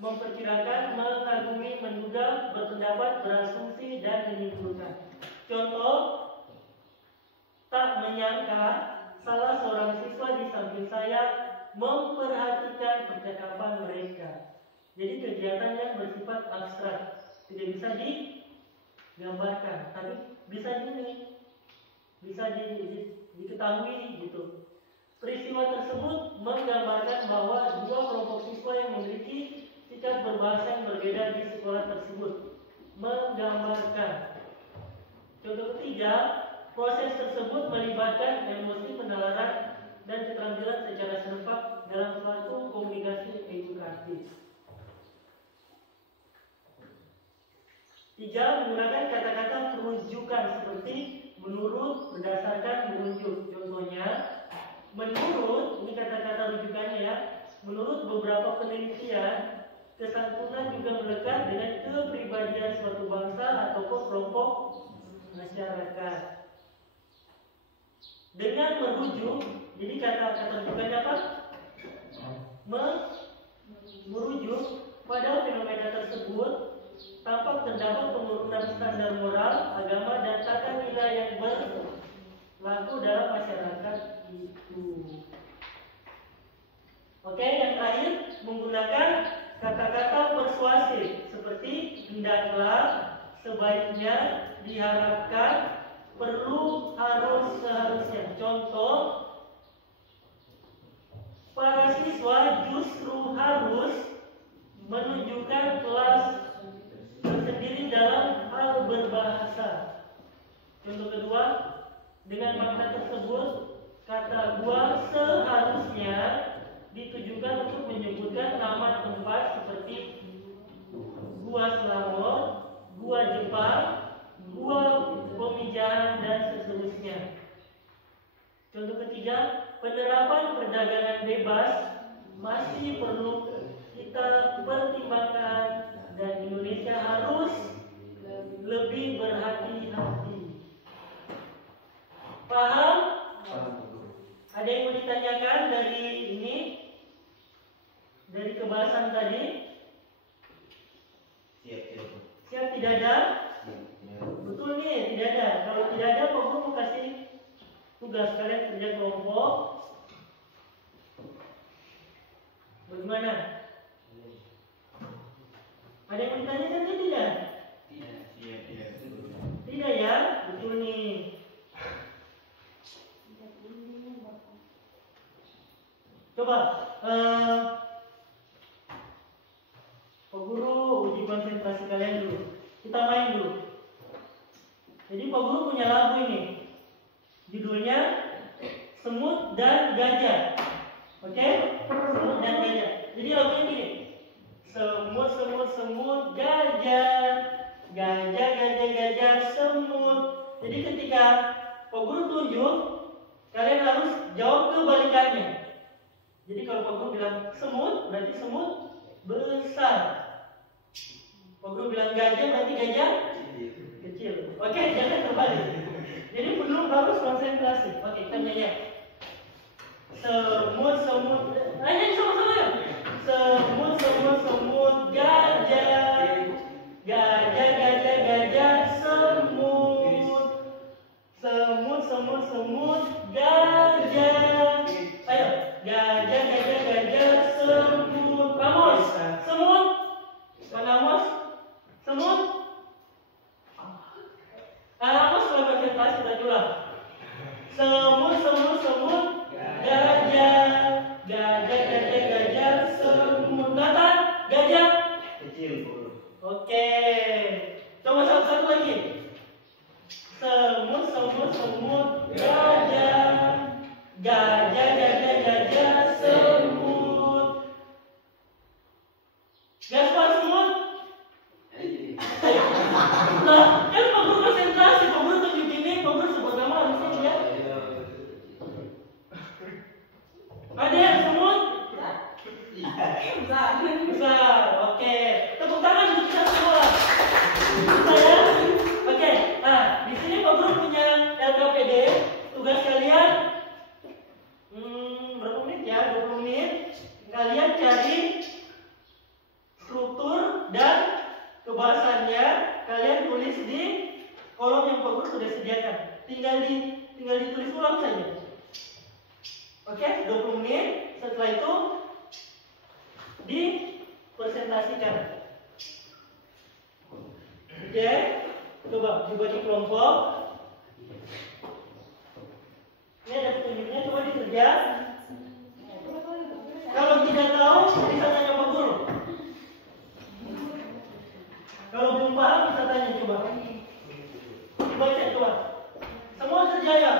memperkirakan, mengagumi, menduga, berpendapat, berasumsi, dan menyimpulkan. Contoh, tak menyangka salah seorang siswa di samping saya memperhatikan percakapan mereka. Jadi kegiatan yang bersifat abstrak, tidak bisa digambarkan, tapi bisa diketahui gitu. Peristiwa tersebut menggambarkan bahwa dua kelompok siswa yang memiliki sikap berbahasa yang berbeda di sekolah tersebut. Menggambarkan. Contoh ketiga, proses tersebut melibatkan emosi, penalaran, dan keterampilan secara serempak dalam suatu komunikasi edukatif. 3. Menggunakan kata-kata perujukan seperti menurut, berdasarkan, merujuk. Contohnya, menurut, ini kata-kata rujukannya ya, menurut beberapa penelitian, kesantunan juga melekat dengan kepribadian suatu bangsa ataupun kelompok masyarakat. Dengan merujuk, jadi kata-kata rujukannya apa? Merujuk pada fenomena tersebut, tampak terdapat penurunan standar moral, agama, dan tata nilai yang berlaku dalam masyarakat itu. Oke, yang terakhir menggunakan kata-kata persuasif seperti hendaklah, sebaiknya, diharapkan, perlu, harus, seharusnya. Contoh, para siswa justru harus menunjukkan kelas tersendiri dalam hal berbahasa. Contoh kedua, dengan makna tersebut, kata gua seharusnya ditujukan untuk menyebutkan nama tempat seperti Gua Selangor, Gua Jepang, Gua Pemijahan, dan seterusnya. Contoh ketiga, penerapan perdagangan bebas masih perlu kita pertimbangkan dan Indonesia harus lebih berhati-hati. Paham? Ada yang mau ditanyakan dari ini? Dari kebahasan tadi? Siap tidak ada? Betul nih, tidak ada. Kalau tidak ada, Pak Guru mau kasih tugas kalian kerja kelompok. Bagaimana? Ada yang mau ditanyakan tidak? Tidak ya? Betul nih. Coba Pak Guru uji konsentrasi kalian dulu. Kita main dulu. Jadi Pak Guru punya lagu ini. Judulnya Semut dan Gajah. Oke? Semut dan Gajah. Jadi lagunya gini. Semut, semut, semut, gajah. Gajah, gajah, gajah, semut. Jadi ketika Pak Guru tunjuk, kalian harus jawab kebalikannya. Jadi kalau Pak Guru bilang semut, berarti semut besar. Pak Guru bilang gajah, berarti gajah kecil. Oke, jangan terbalik. Jadi penuh harus konsentrasi. Oke, kita nyanyi. Semut, semut, nyanyi sama-sama ya. Semut, semut, semut, gajah. Gajah, gajah, gajah, semut. Semut, semut, semut, gajah. Ayo, gajah, gajah, gajah, semut. Amos, semut. Mana Amos? Semut. Amos kalau konsentrasi kita ulang. Semut, semut, semut, gajah. Gajah, gajah, gajah, semut. Nathan, gajah Kecil. Oke. Coba satu-satu lagi. Semut, semut, semut, gajah. Gajah, gajah, gajah, semut. Gaspar, semut. Nah, kan Pak Guru konsentrasi, Pak Guru tunjuk ini, Pak Guru sebut nama harusnya dia. Ada yang semut? Besar. Oke. Tepuk tangan untuk kita semua. cari struktur dan kebahasannya, kalian tulis di kolom yang Pak Guru sudah sediakan. Tinggal ditulis ulang saja. Oke, 20 menit. Setelah itu dipresentasikan. Oke, coba dibagi kelompok. Ini ada petunjuknya, coba dikerja. Kalau tidak tahu, bisa tanya Pak Guru. Kalau belum paham, bisa tanya coba. Dibaca coba. Semua kerja ya.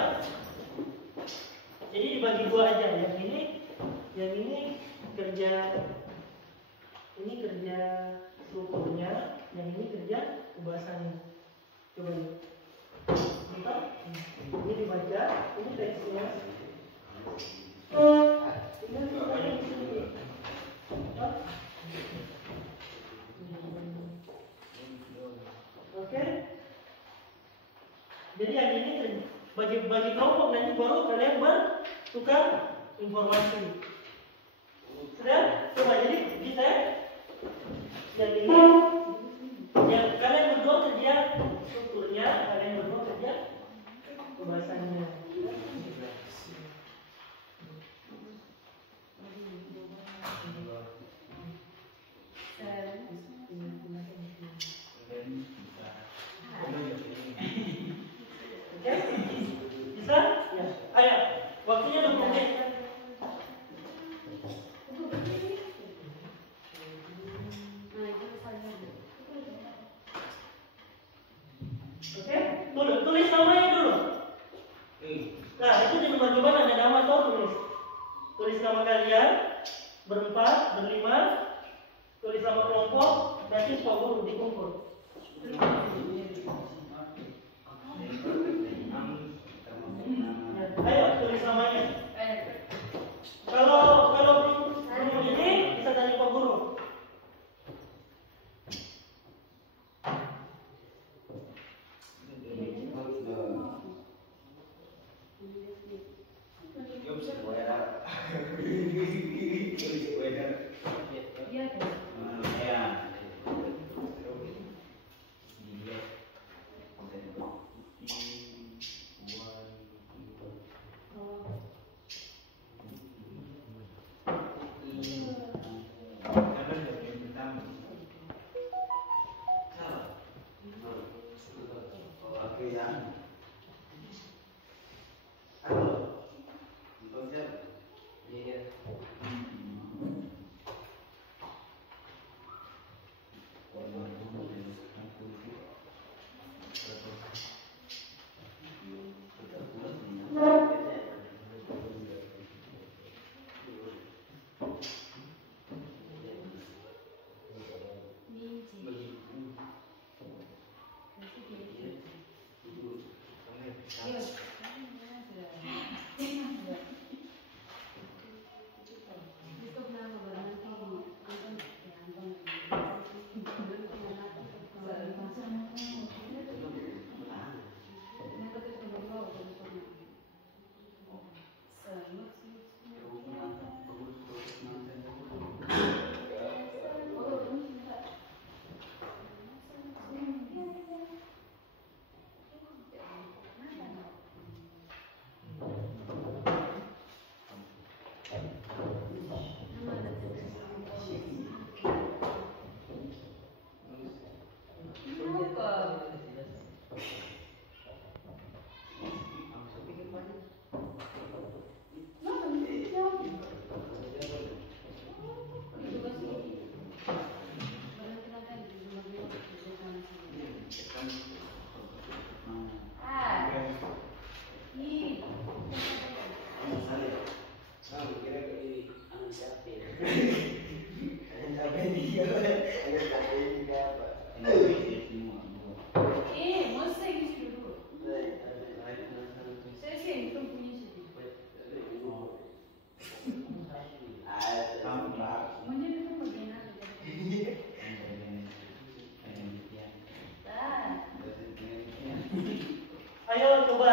Jadi dibagi dua aja. Yang ini kerja, ini kerja strukturnya, yang ini kerja kebahasannya. Coba ini. Bentar. Ini dibaca, ini teksnya. Oke. Jadi yang ini bagi kelompok, nanti baru kalian bertukar informasi. Sudah? Coba jadi kita yang ini, yang kalian berdua kerja strukturnya, kalian berdua kerja kebahasannya. Bisa? Ya. Ayo, waktunya 20 menit. Oke, tulis namanya dulu. Nah, itu di bagian ada nama atau tulis. Tulis nama kalian berempat, berlima, tulis nama kelompok, nanti Pak Guru dikumpul. Ayo tulis namanya. Kalau belum ini bisa tanya Pak Guru. Ayo coba.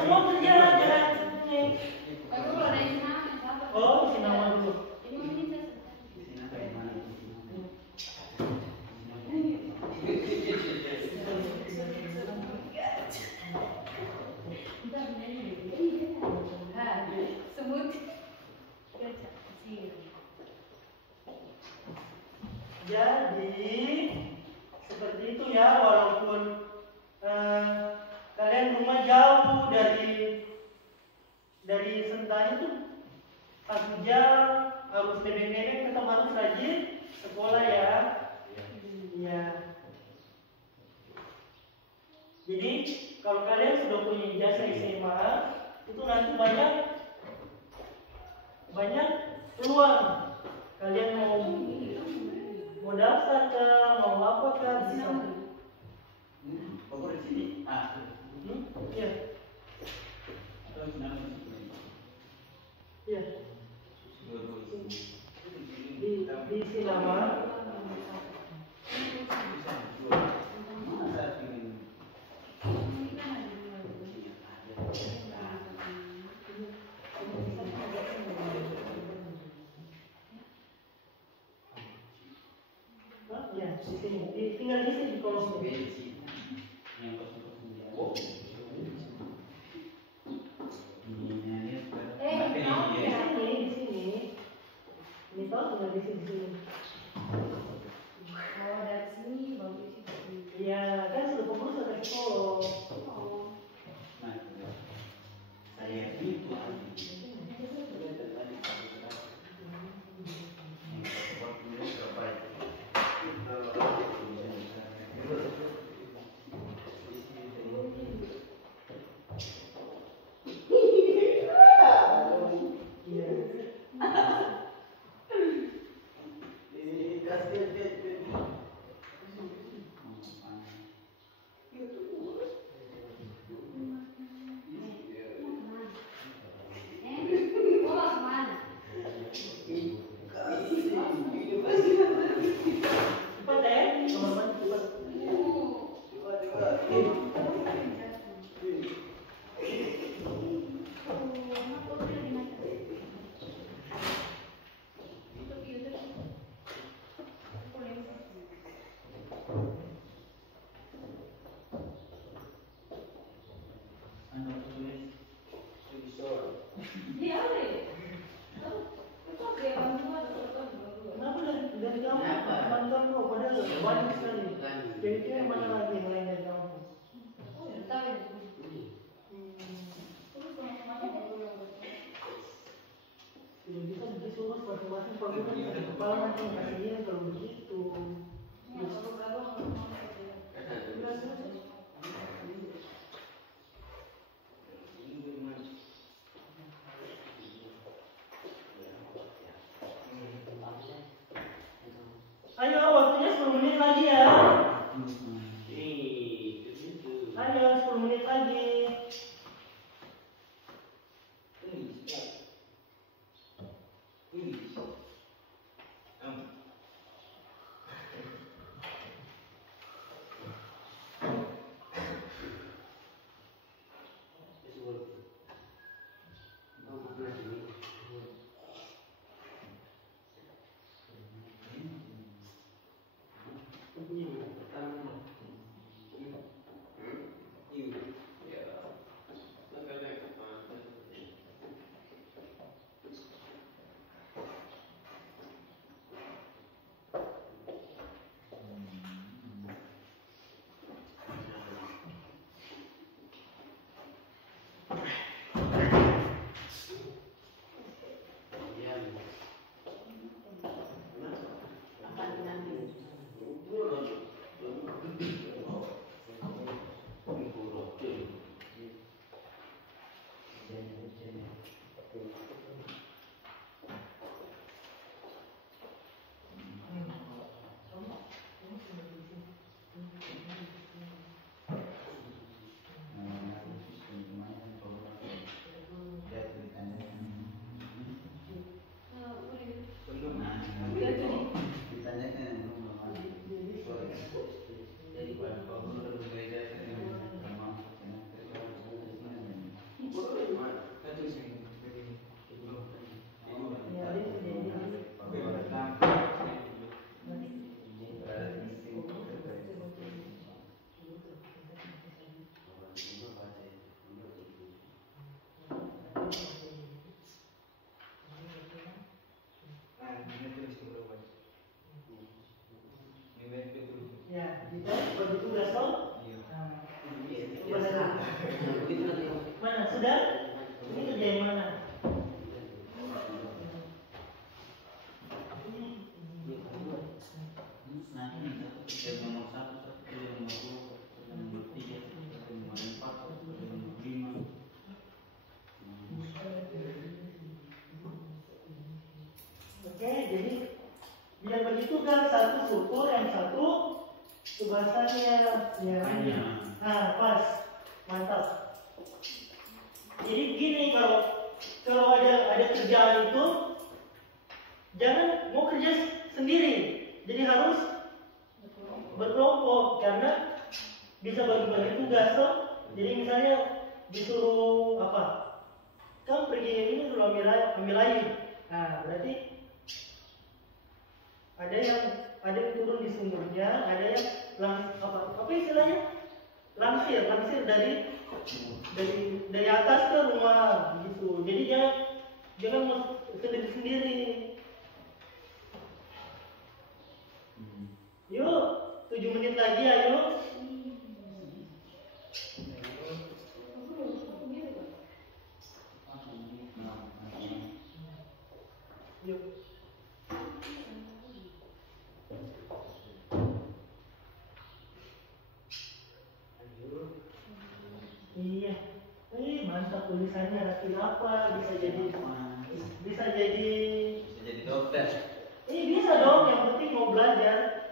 Semua kerja aja. Oh, isi nama dulu. Jadi seperti itu ya, walaupun kalian rumah jauh dari Sentani itu 1 jam, harus nebeng-nebeng, tetap harus rajin sekolah ya. Ya. Jadi kalau kalian sudah punya ijazah SMA, itu nanti banyak peluang. Kalian mau daftar ke, mau apa ke, bisa. Pokoknya di sini. Iya. Iya. Di Sinama. Ya, di sini. Tinggal di sini di kolom ini. Di sini. Ini tahu tinggal di sini. Oh, dari sini baru isi ke sini. Iya, kan sudah pengurus ada kolom. Oh. Saya itu Oh, masuk mana? Cepat ya, teman-teman cepat. Kenapa dari kamu? Teman kamu padahal banyak sekali. Cewek-cewek mana lagi yang lain dari kamu? Tidak bisa disuruh masing-masing fakultas satu kepala nanti kasihan kalau begitu. Ayo, waktunya 10 menit lagi ya. Ayo, 10 menit lagi. kita bagi tugas toh. Nah, mana sudah? Ini kerja yang mana? Oke, jadi dia bagi tugas, satu struktur, yang satu tugasannya. Ya. Nah, pas, mantap. Jadi gini, kalau ada kerjaan itu jangan mau kerja sendiri, jadi harus berkelompok karena bisa bagi-bagi tugas loh. Jadi misalnya disuruh apa? Kamu pergi ini dulu ambil air. Nah, berarti ada yang turun di sumurnya, ada yang apa istilahnya? Langsir dari atas ke rumah gitu. Jadi jangan mau sendiri. Yuk, 7 menit lagi ayo. Yuk. Iya. Mantap tulisannya rapi apa? Bisa jadi dokter. Bisa dong, yang penting mau belajar.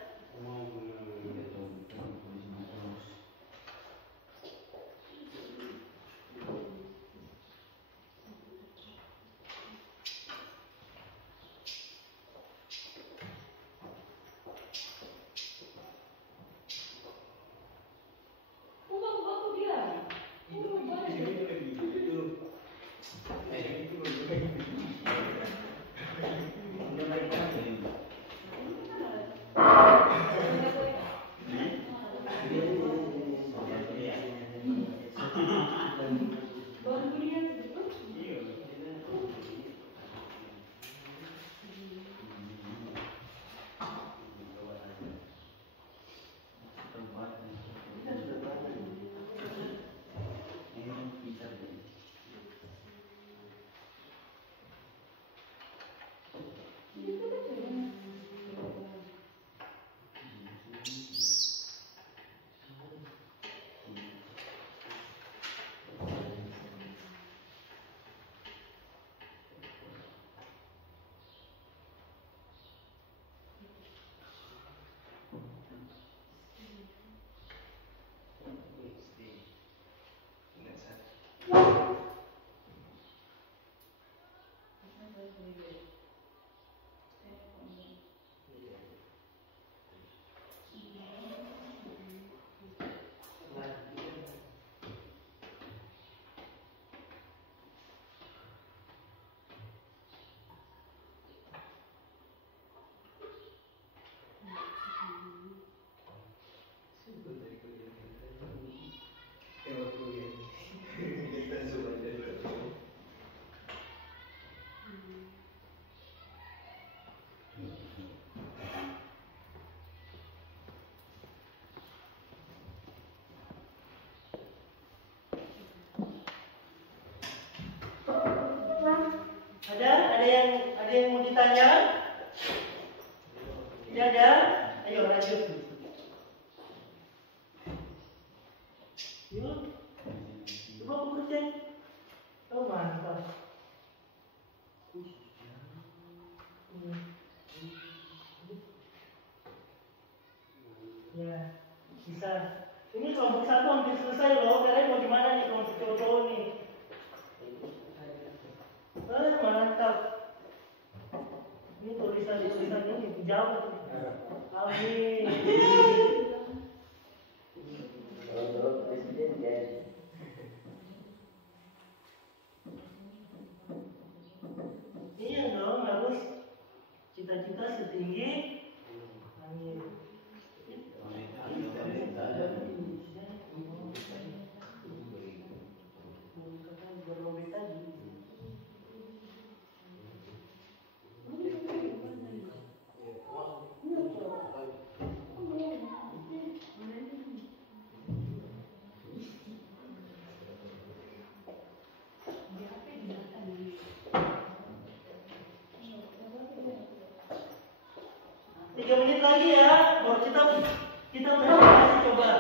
Ada yang mau ditanya? Tidak ada? Ayo lanjut. Yuk, coba bekerja. Oh mantap. Ya, bisa. Ini kelompok satu hampir selesai loh. Kalian mau gimana nih kelompok cowok-cowok nih? Mantap. Ini tulisan ini jauh. Amin. Iya dong, harus cita-cita setinggi langit. 3 menit lagi ya. Baru kita presentasi coba.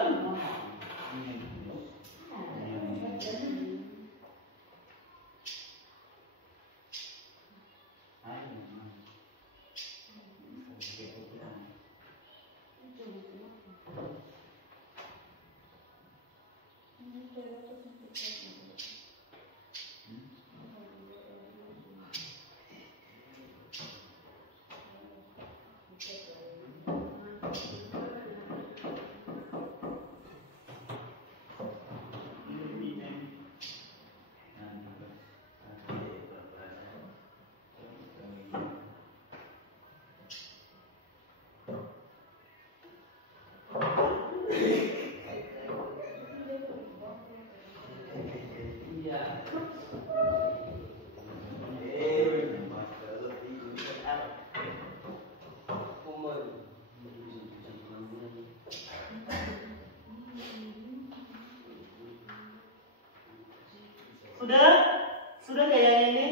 Sudah kayak ini?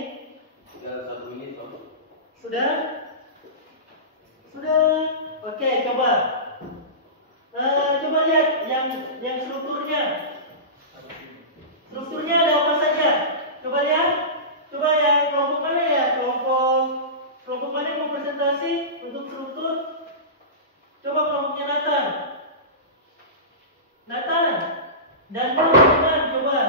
Tinggal 1 menit, Om. Sudah? Oke, coba. Coba lihat yang strukturnya. Strukturnya ada apa saja? Coba lihat. Coba yang kelompok mana ya? Kelompok mana yang mau presentasi untuk struktur? Coba kelompoknya Nathan. Dan teman-teman coba.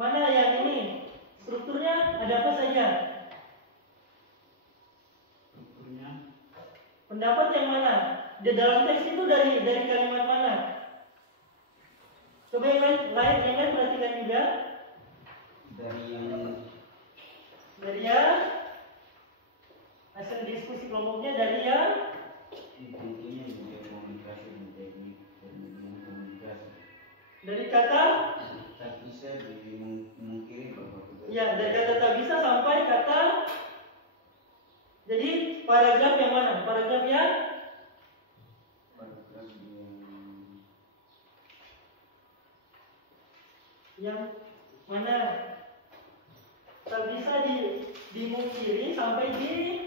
Mana yang ini? Strukturnya ada apa saja? Strukturnya Pendapat yang mana? Di dalam teks itu dari kalimat mana? Coba yang lain perhatikan juga. Dari yang hasil diskusi kelompoknya dari yang intinya juga komunikasi dan teknik komunikasi. dari kata Tak bisa dimungkiri bahwa ya, dari kata tak bisa sampai kata. Jadi paragraf yang mana? Paragraf yang mana? Tak bisa dimungkiri sampai di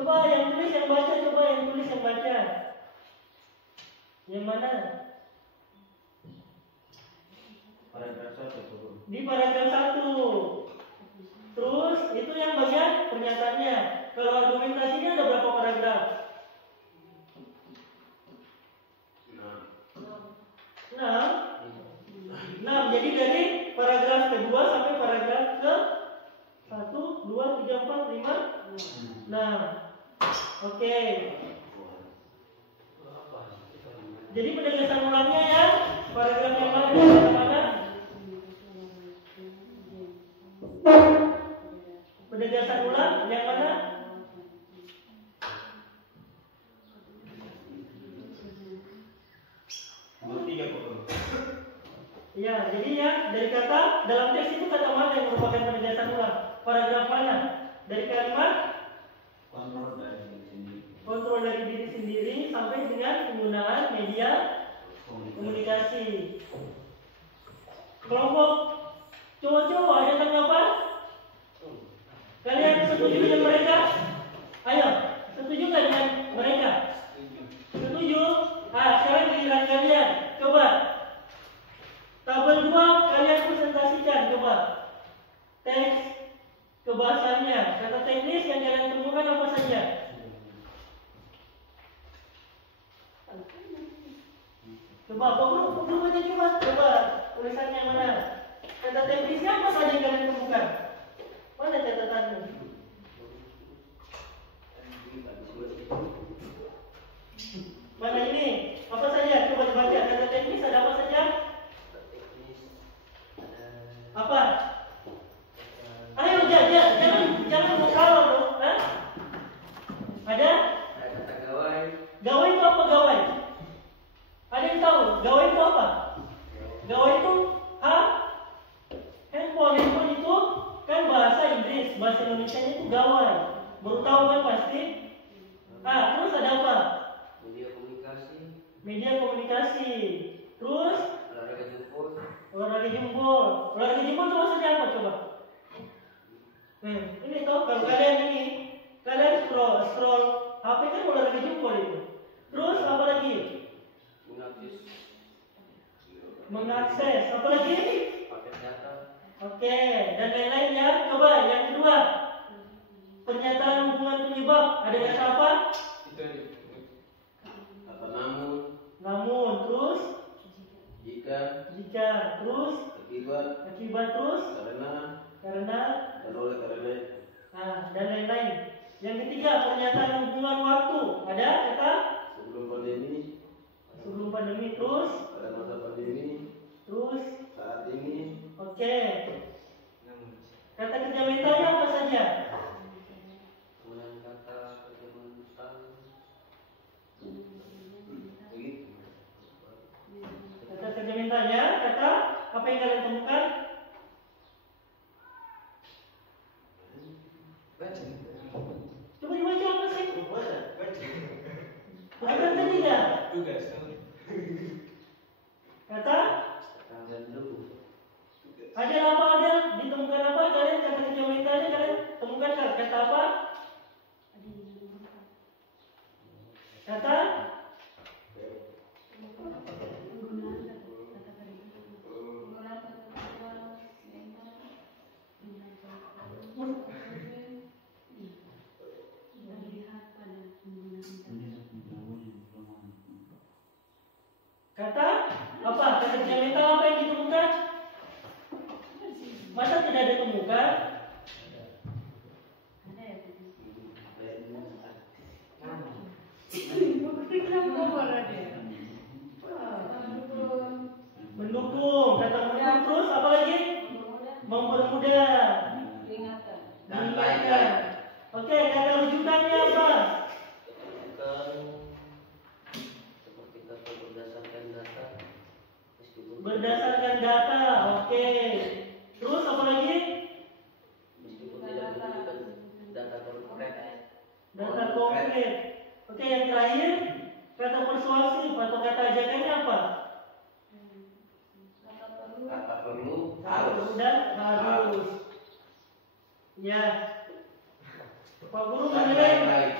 Coba yang tulis yang baca, Yang mana? paragraf 1 Di paragraf 1. Terus itu yang bagian pernyataannya. Kalau argumentasinya ada berapa paragraf? 6. Jadi dari paragraf kedua sampai paragraf ke 1, 2, 3, 4, 5, 6. Oke. Jadi penegasan ulangnya ya, paragraf yang mana? Penegasan ulang yang mana? Ya, jadi ya dari kata dalam teks itu kata mana yang merupakan penegasan ulang? Paragraf mana? Dari kalimat kontrol dari diri sendiri sampai dengan penggunaan media komunikasi. Kelompok cowok-cowok ada tanggapan? Kalian setuju dengan mereka? Ayo, setuju nggak dengan mereka? Setuju? Sekarang giliran kalian. Coba tabel 2 kalian presentasikan. Coba teks kebahasannya, kata teknis yang kalian temukan apa saja? Coba belum aja coba tulisannya mana? Kata teknisnya apa saja yang kalian temukan? Mana catatanmu? Mana ini? Apa saja? Coba dibaca. Kata teknis ada apa saja? Apa? Ayo jangan mau kalau dong. Ada? Gawai itu apa gawai? Ada yang tahu? Gawai itu apa? Gawai itu handphone itu kan bahasa Inggris, bahasa Indonesia itu gawai. Baru tahu kan pasti? Terus ada apa? Media komunikasi. Terus olahraga jempol. olahraga jempol. Olahraga jempol itu maksudnya apa coba? Ini toh kalau kalian scroll HP kan olahraga jempol itu. Terus apa lagi? Mengakses. Apa lagi? Pakai data. Oke, dan lain-lain ya. Coba yang kedua. Pernyataan hubungan penyebab. Ada kata apa? Apa namun, terus jika, terus akibat terus karena dan oleh karena. dan lain-lain. Yang ketiga, pernyataan hubungan waktu. Ada kata sebelum pandemi terus Pada masa pandemi, terus. saat ini, Oke. Kata kerja mentalnya apa saja? kemudian kata kerja mental, begitu. Kata kerja mentalnya, kata apa yang kalian temukan? Coba dibaca apa sih? Bukan tadi dah. Kata Dan dulu. ada apa ada ditemukan apa kalian kata kerja mentalnya kalian temukan kata apa? Kata kata apa? Kata kerja mental apa yang ditemukan? Masa tidak ditemukan? Mendukung. Kata mendukung terus apa lagi? Mempermudah. Dan lain-lain. Oke, kata rujukannya apa? Seperti kata berdasarkan data, meskipun Berdasarkan data. Oke. Terus apa lagi? meskipun tidak menunjukkan data konkret. Data konkret. Oke, yang terakhir kata persuasif atau kata ajakannya apa? Kata perlu, harus. Dan harus. Ya. Pak Guru Dan menilai. lain-lain.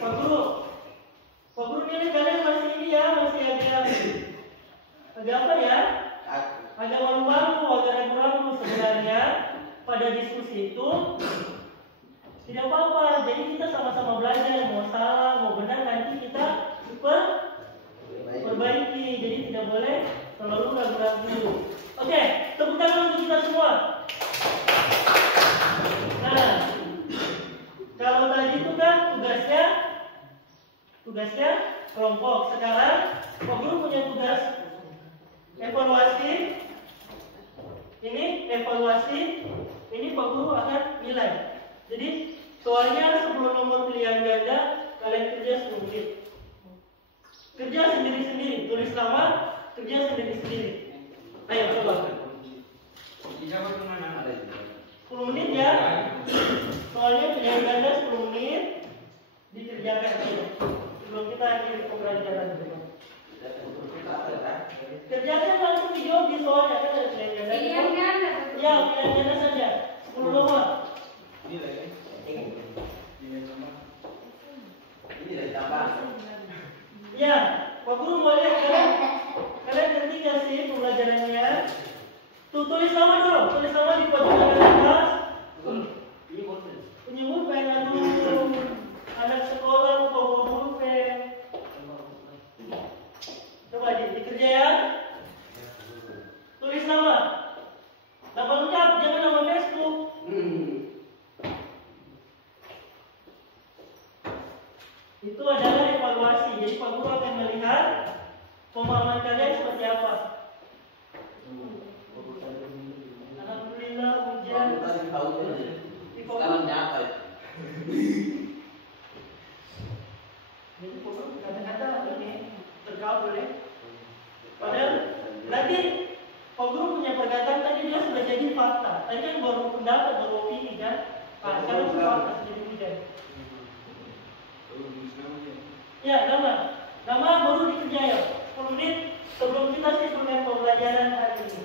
Pak Guru nilai kalian masih ini ya, masih agak apa ya? Agak malu-malu, agak ragu-ragu sebenarnya. Pada diskusi itu tidak apa-apa. Jadi kita sama-sama belajar. Mau salah, mau benar nanti kita perbaiki. Jadi tidak boleh terlalu ragu-ragu. Oke, tepuk tangan untuk kita semua. Nah, kalau tadi itu kan tugasnya kelompok. Sekarang Pak Guru punya tugas evaluasi. Ini evaluasi. Ini Pak Guru akan nilai. Jadi soalnya sebelum nomor pilihan ganda kalian kerja 10 menit. Kerja sendiri-sendiri. Tulis nama, kerja sendiri-sendiri. Ayo coba. 10 menit ya. Soalnya pilihan ganda 10 menit dikerjakan saja. Sebelum kita akhiri pembelajaran. Kerjakan langsung dijawab di soalnya kan ada pilihan ganda. Ya, pilihan ganda saja. 10 nomor. Ini dari tambahan. Ya, Pak Guru mau lihat kalian ngerti gak sih pembelajarannya? Tulis nama dulu, tulis nama di pojokan kelas. Punya pulpen, aduh, anak sekolah lupa bawa pulpen. Coba dikerja ya. Tulis nama. Nama lengkap, jangan nama Facebook. Itu adalah evaluasi. Jadi Pak Guru akan melihat pemahaman kalian seperti apa. Alhamdulillah hujan. Sekarang nyata. Jadi Pak Guru kata-kata ini tergaul ya. Padahal nanti Pak Guru punya perkataan tadi dia sudah jadi fakta. Tadi kan baru pendapat, baru opini kan. Sekarang fakta jadi hujan. Ya, nama baru dikerja ya. 10 10 menit sebelum kita mulai pembelajaran hari ini.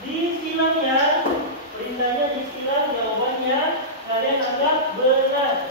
Disilang ya, perintahnya disilang, jawabannya kalian anggap benar.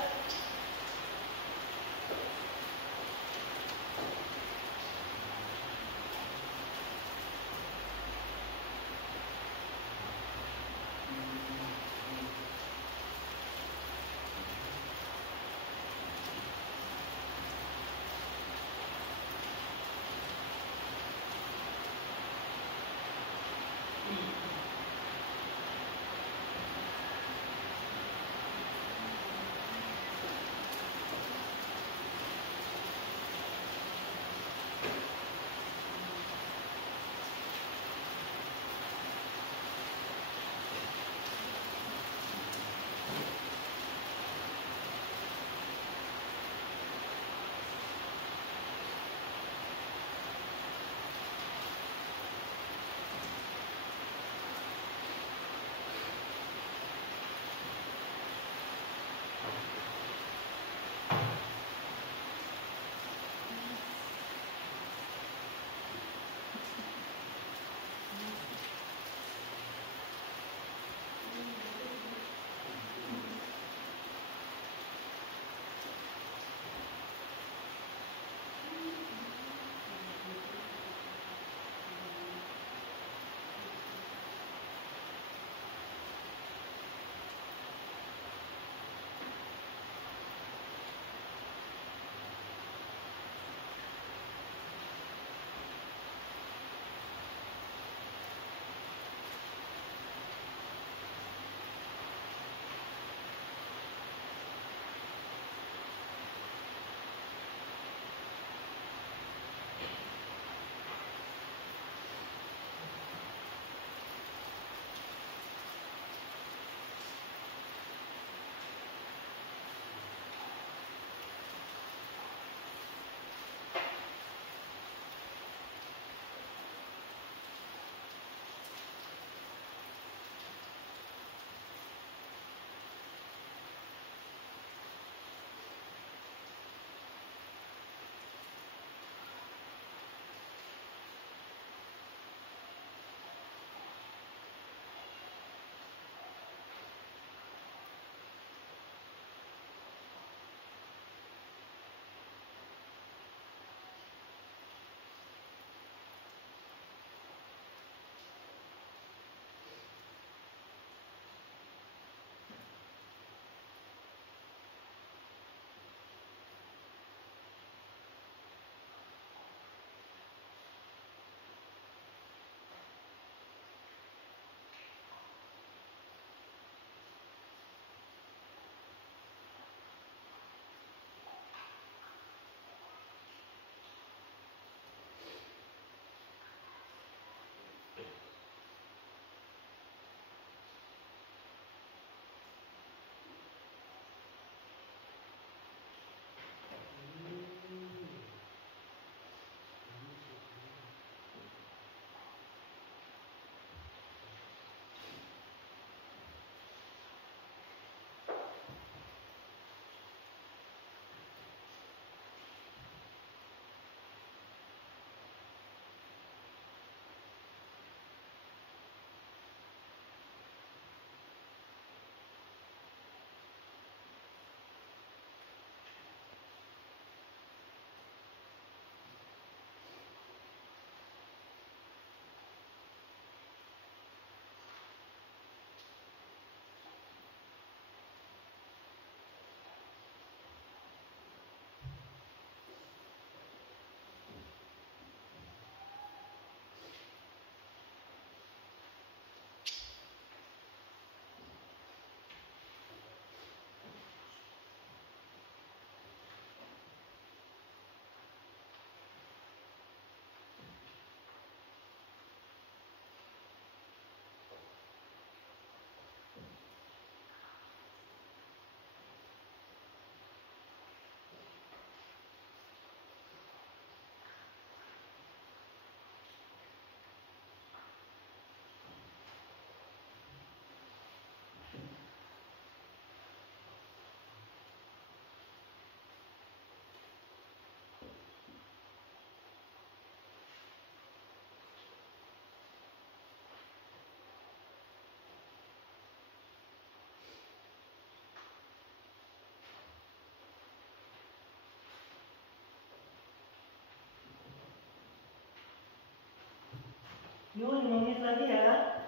Yuk 5 menit lagi ya.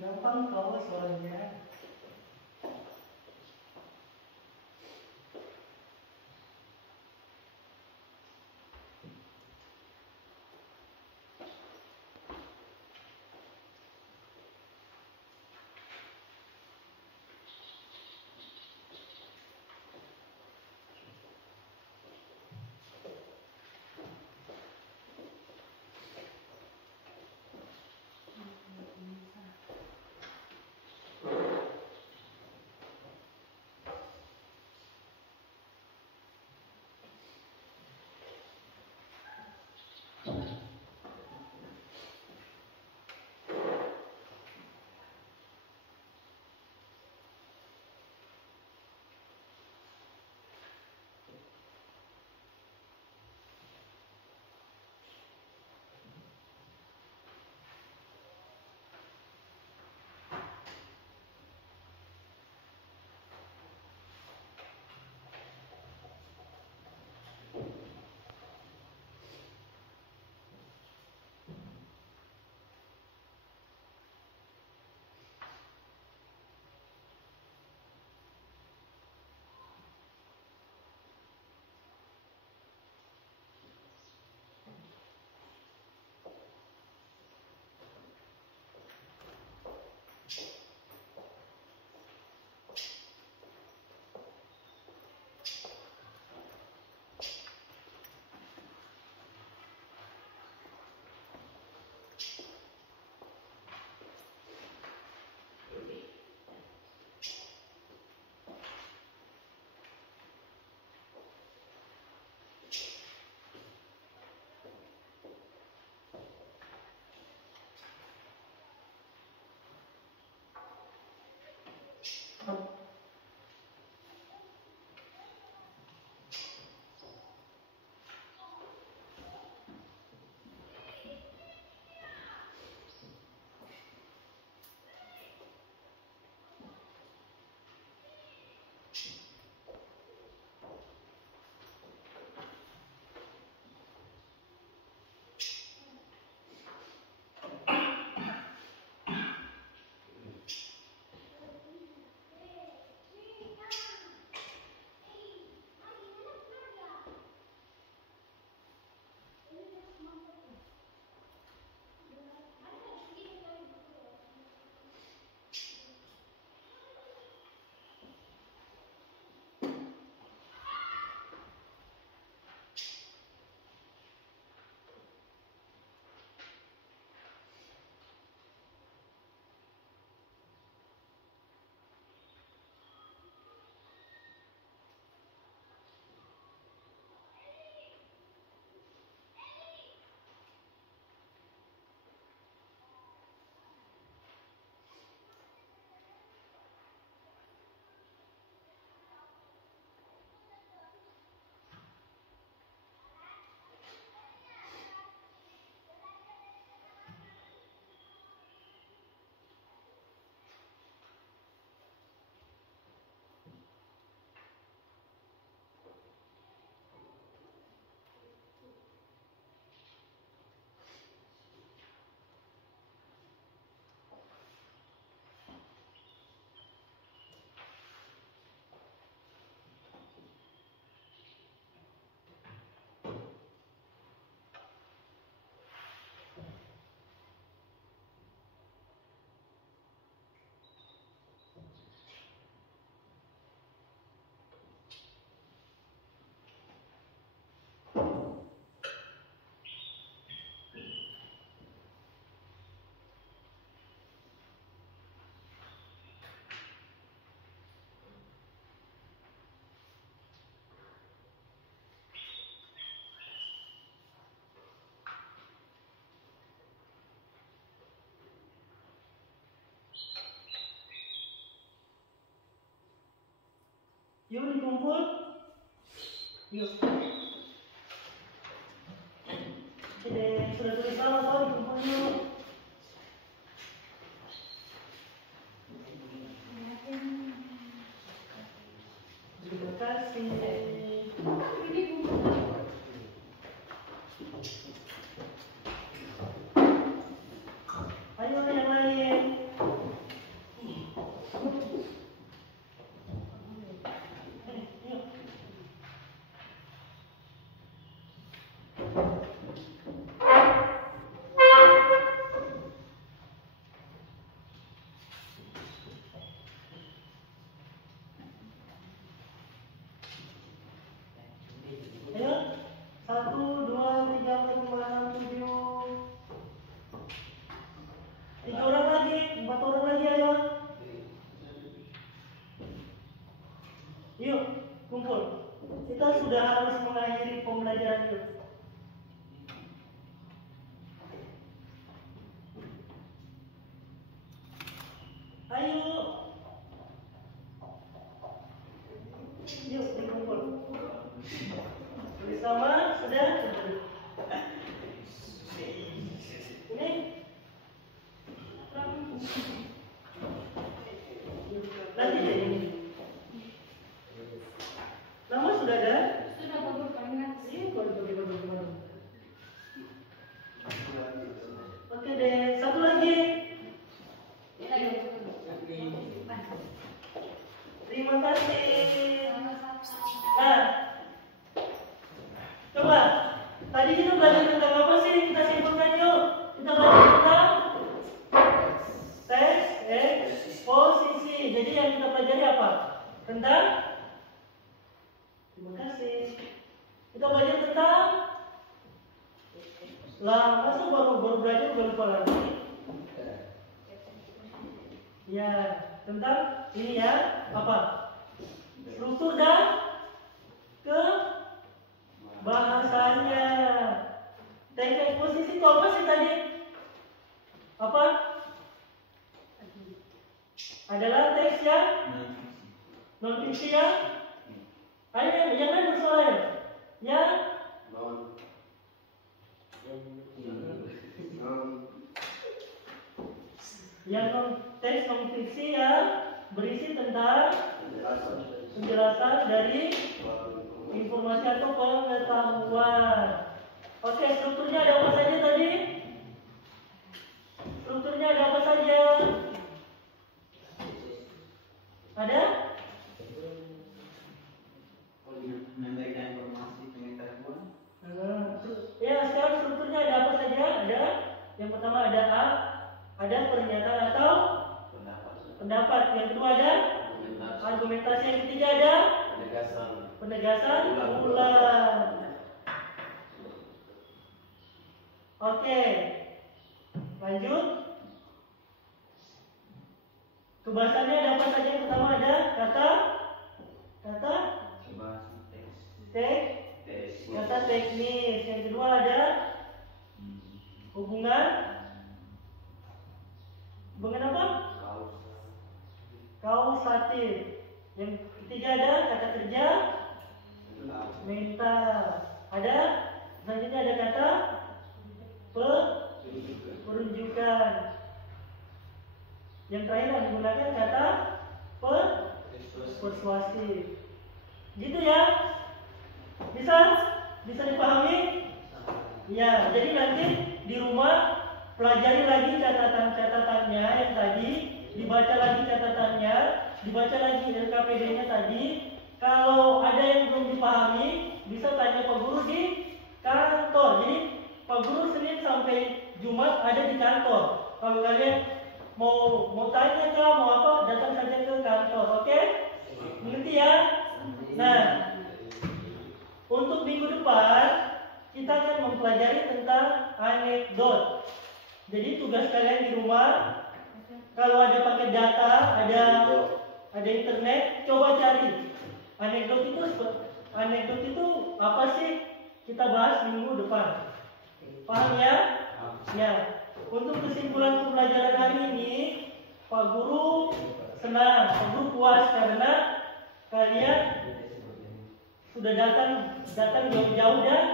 Gampang kok soalnya. Yuk dikumpul. Yuk. Sudah tulis sama atau dikumpul yuk. Terima kasih. Ini buku. 3 orang lagi, 4 orang lagi, ayo. Yuk, kumpul. Kita sudah harus mengakhiri pembelajaran yuk. Ayo. Yuk, dikumpul. Bersama, sudah? Ini. Nanti deh ini. Nama sudah ada? Sudah bagus banget. Baru. Oke deh, satu lagi. Ini lagi. Terima kasih. Sama-sama. Nah, coba. Tadi kita belajar tentang apa sih? Kita simpulkan yuk. Kita belajar tentang teks eksposisi. Jadi yang kita pelajari apa? Tentang. Terima kasih. Kita belajar tentang. Lah, masa baru belajar baru lupa lagi? Ya, tentang ini ya, apa? Struktur dan bahasanya. Teks eksposisi itu apa sih tadi? Apa? Adalah teks yang non fiksi ya. Ayo yang lain bersuara ya. Yang teks non fiksi yang berisi tentang penjelasan dari informasi atau pengetahuan. Oke, strukturnya ada apa saja tadi? Strukturnya ada apa saja? Ada? Memberikan informasi pengetahuan. Ya, sekarang strukturnya ada apa saja? Ada. Yang pertama ada A, ada pernyataan atau pendapat. Yang kedua ada argumentasi. Yang ketiga ada penegasan ulang. Oke, lanjut. Kebahasannya ada apa saja? Yang pertama ada kata kata teknis. Yang kedua ada hubungan apa? Kausatif. Yang ketiga ada kata kerja mental. Ada selanjutnya ada kata perunjukan. Yang terakhir yang menggunakan kata persuasif. Gitu ya? Bisa dipahami? Ya, jadi nanti di rumah pelajari lagi catatan-catatannya yang tadi, dibaca lagi catatannya, dibaca lagi LKPD-nya tadi. Kalau ada yang belum dipahami, bisa tanya Pak Guru di kantor. Jadi Pak Guru Senin sampai Jumat ada di kantor. Kalau kalian mau tanya kah, mau apa, datang saja ke kantor. Oke? Mengerti ya? Nah, untuk minggu depan kita akan mempelajari tentang anekdot. Jadi tugas kalian di rumah, kalau ada pakai data, ada internet, coba cari anekdot itu apa sih? Kita bahas minggu depan. Paham ya? Ya. Untuk kesimpulan pembelajaran hari ini, Pak Guru senang, Pak Guru puas karena kalian sudah datang jauh-jauh dan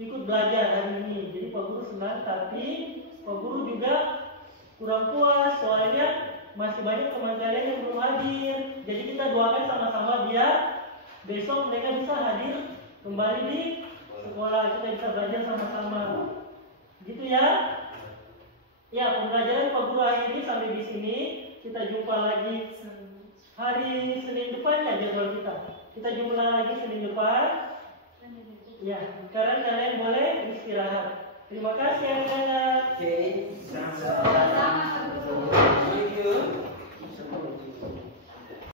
ikut belajar hari ini. Jadi Pak Guru senang, tapi Pak Guru juga kurang puas soalnya masih banyak teman kalian yang belum hadir. Jadi kita doakan sama-sama biar besok mereka bisa hadir kembali di sekolah, kita bisa belajar sama-sama. Gitu ya? Ya, pembelajaran Pak Guru hari ini sampai di sini. Kita jumpa lagi hari Senin depan ya jadwal kita. Kita jumpa lagi Senin depan. Ya, sekarang kalian boleh istirahat. Terima kasih anak-anak. Oke, Sama-sama. Thank you.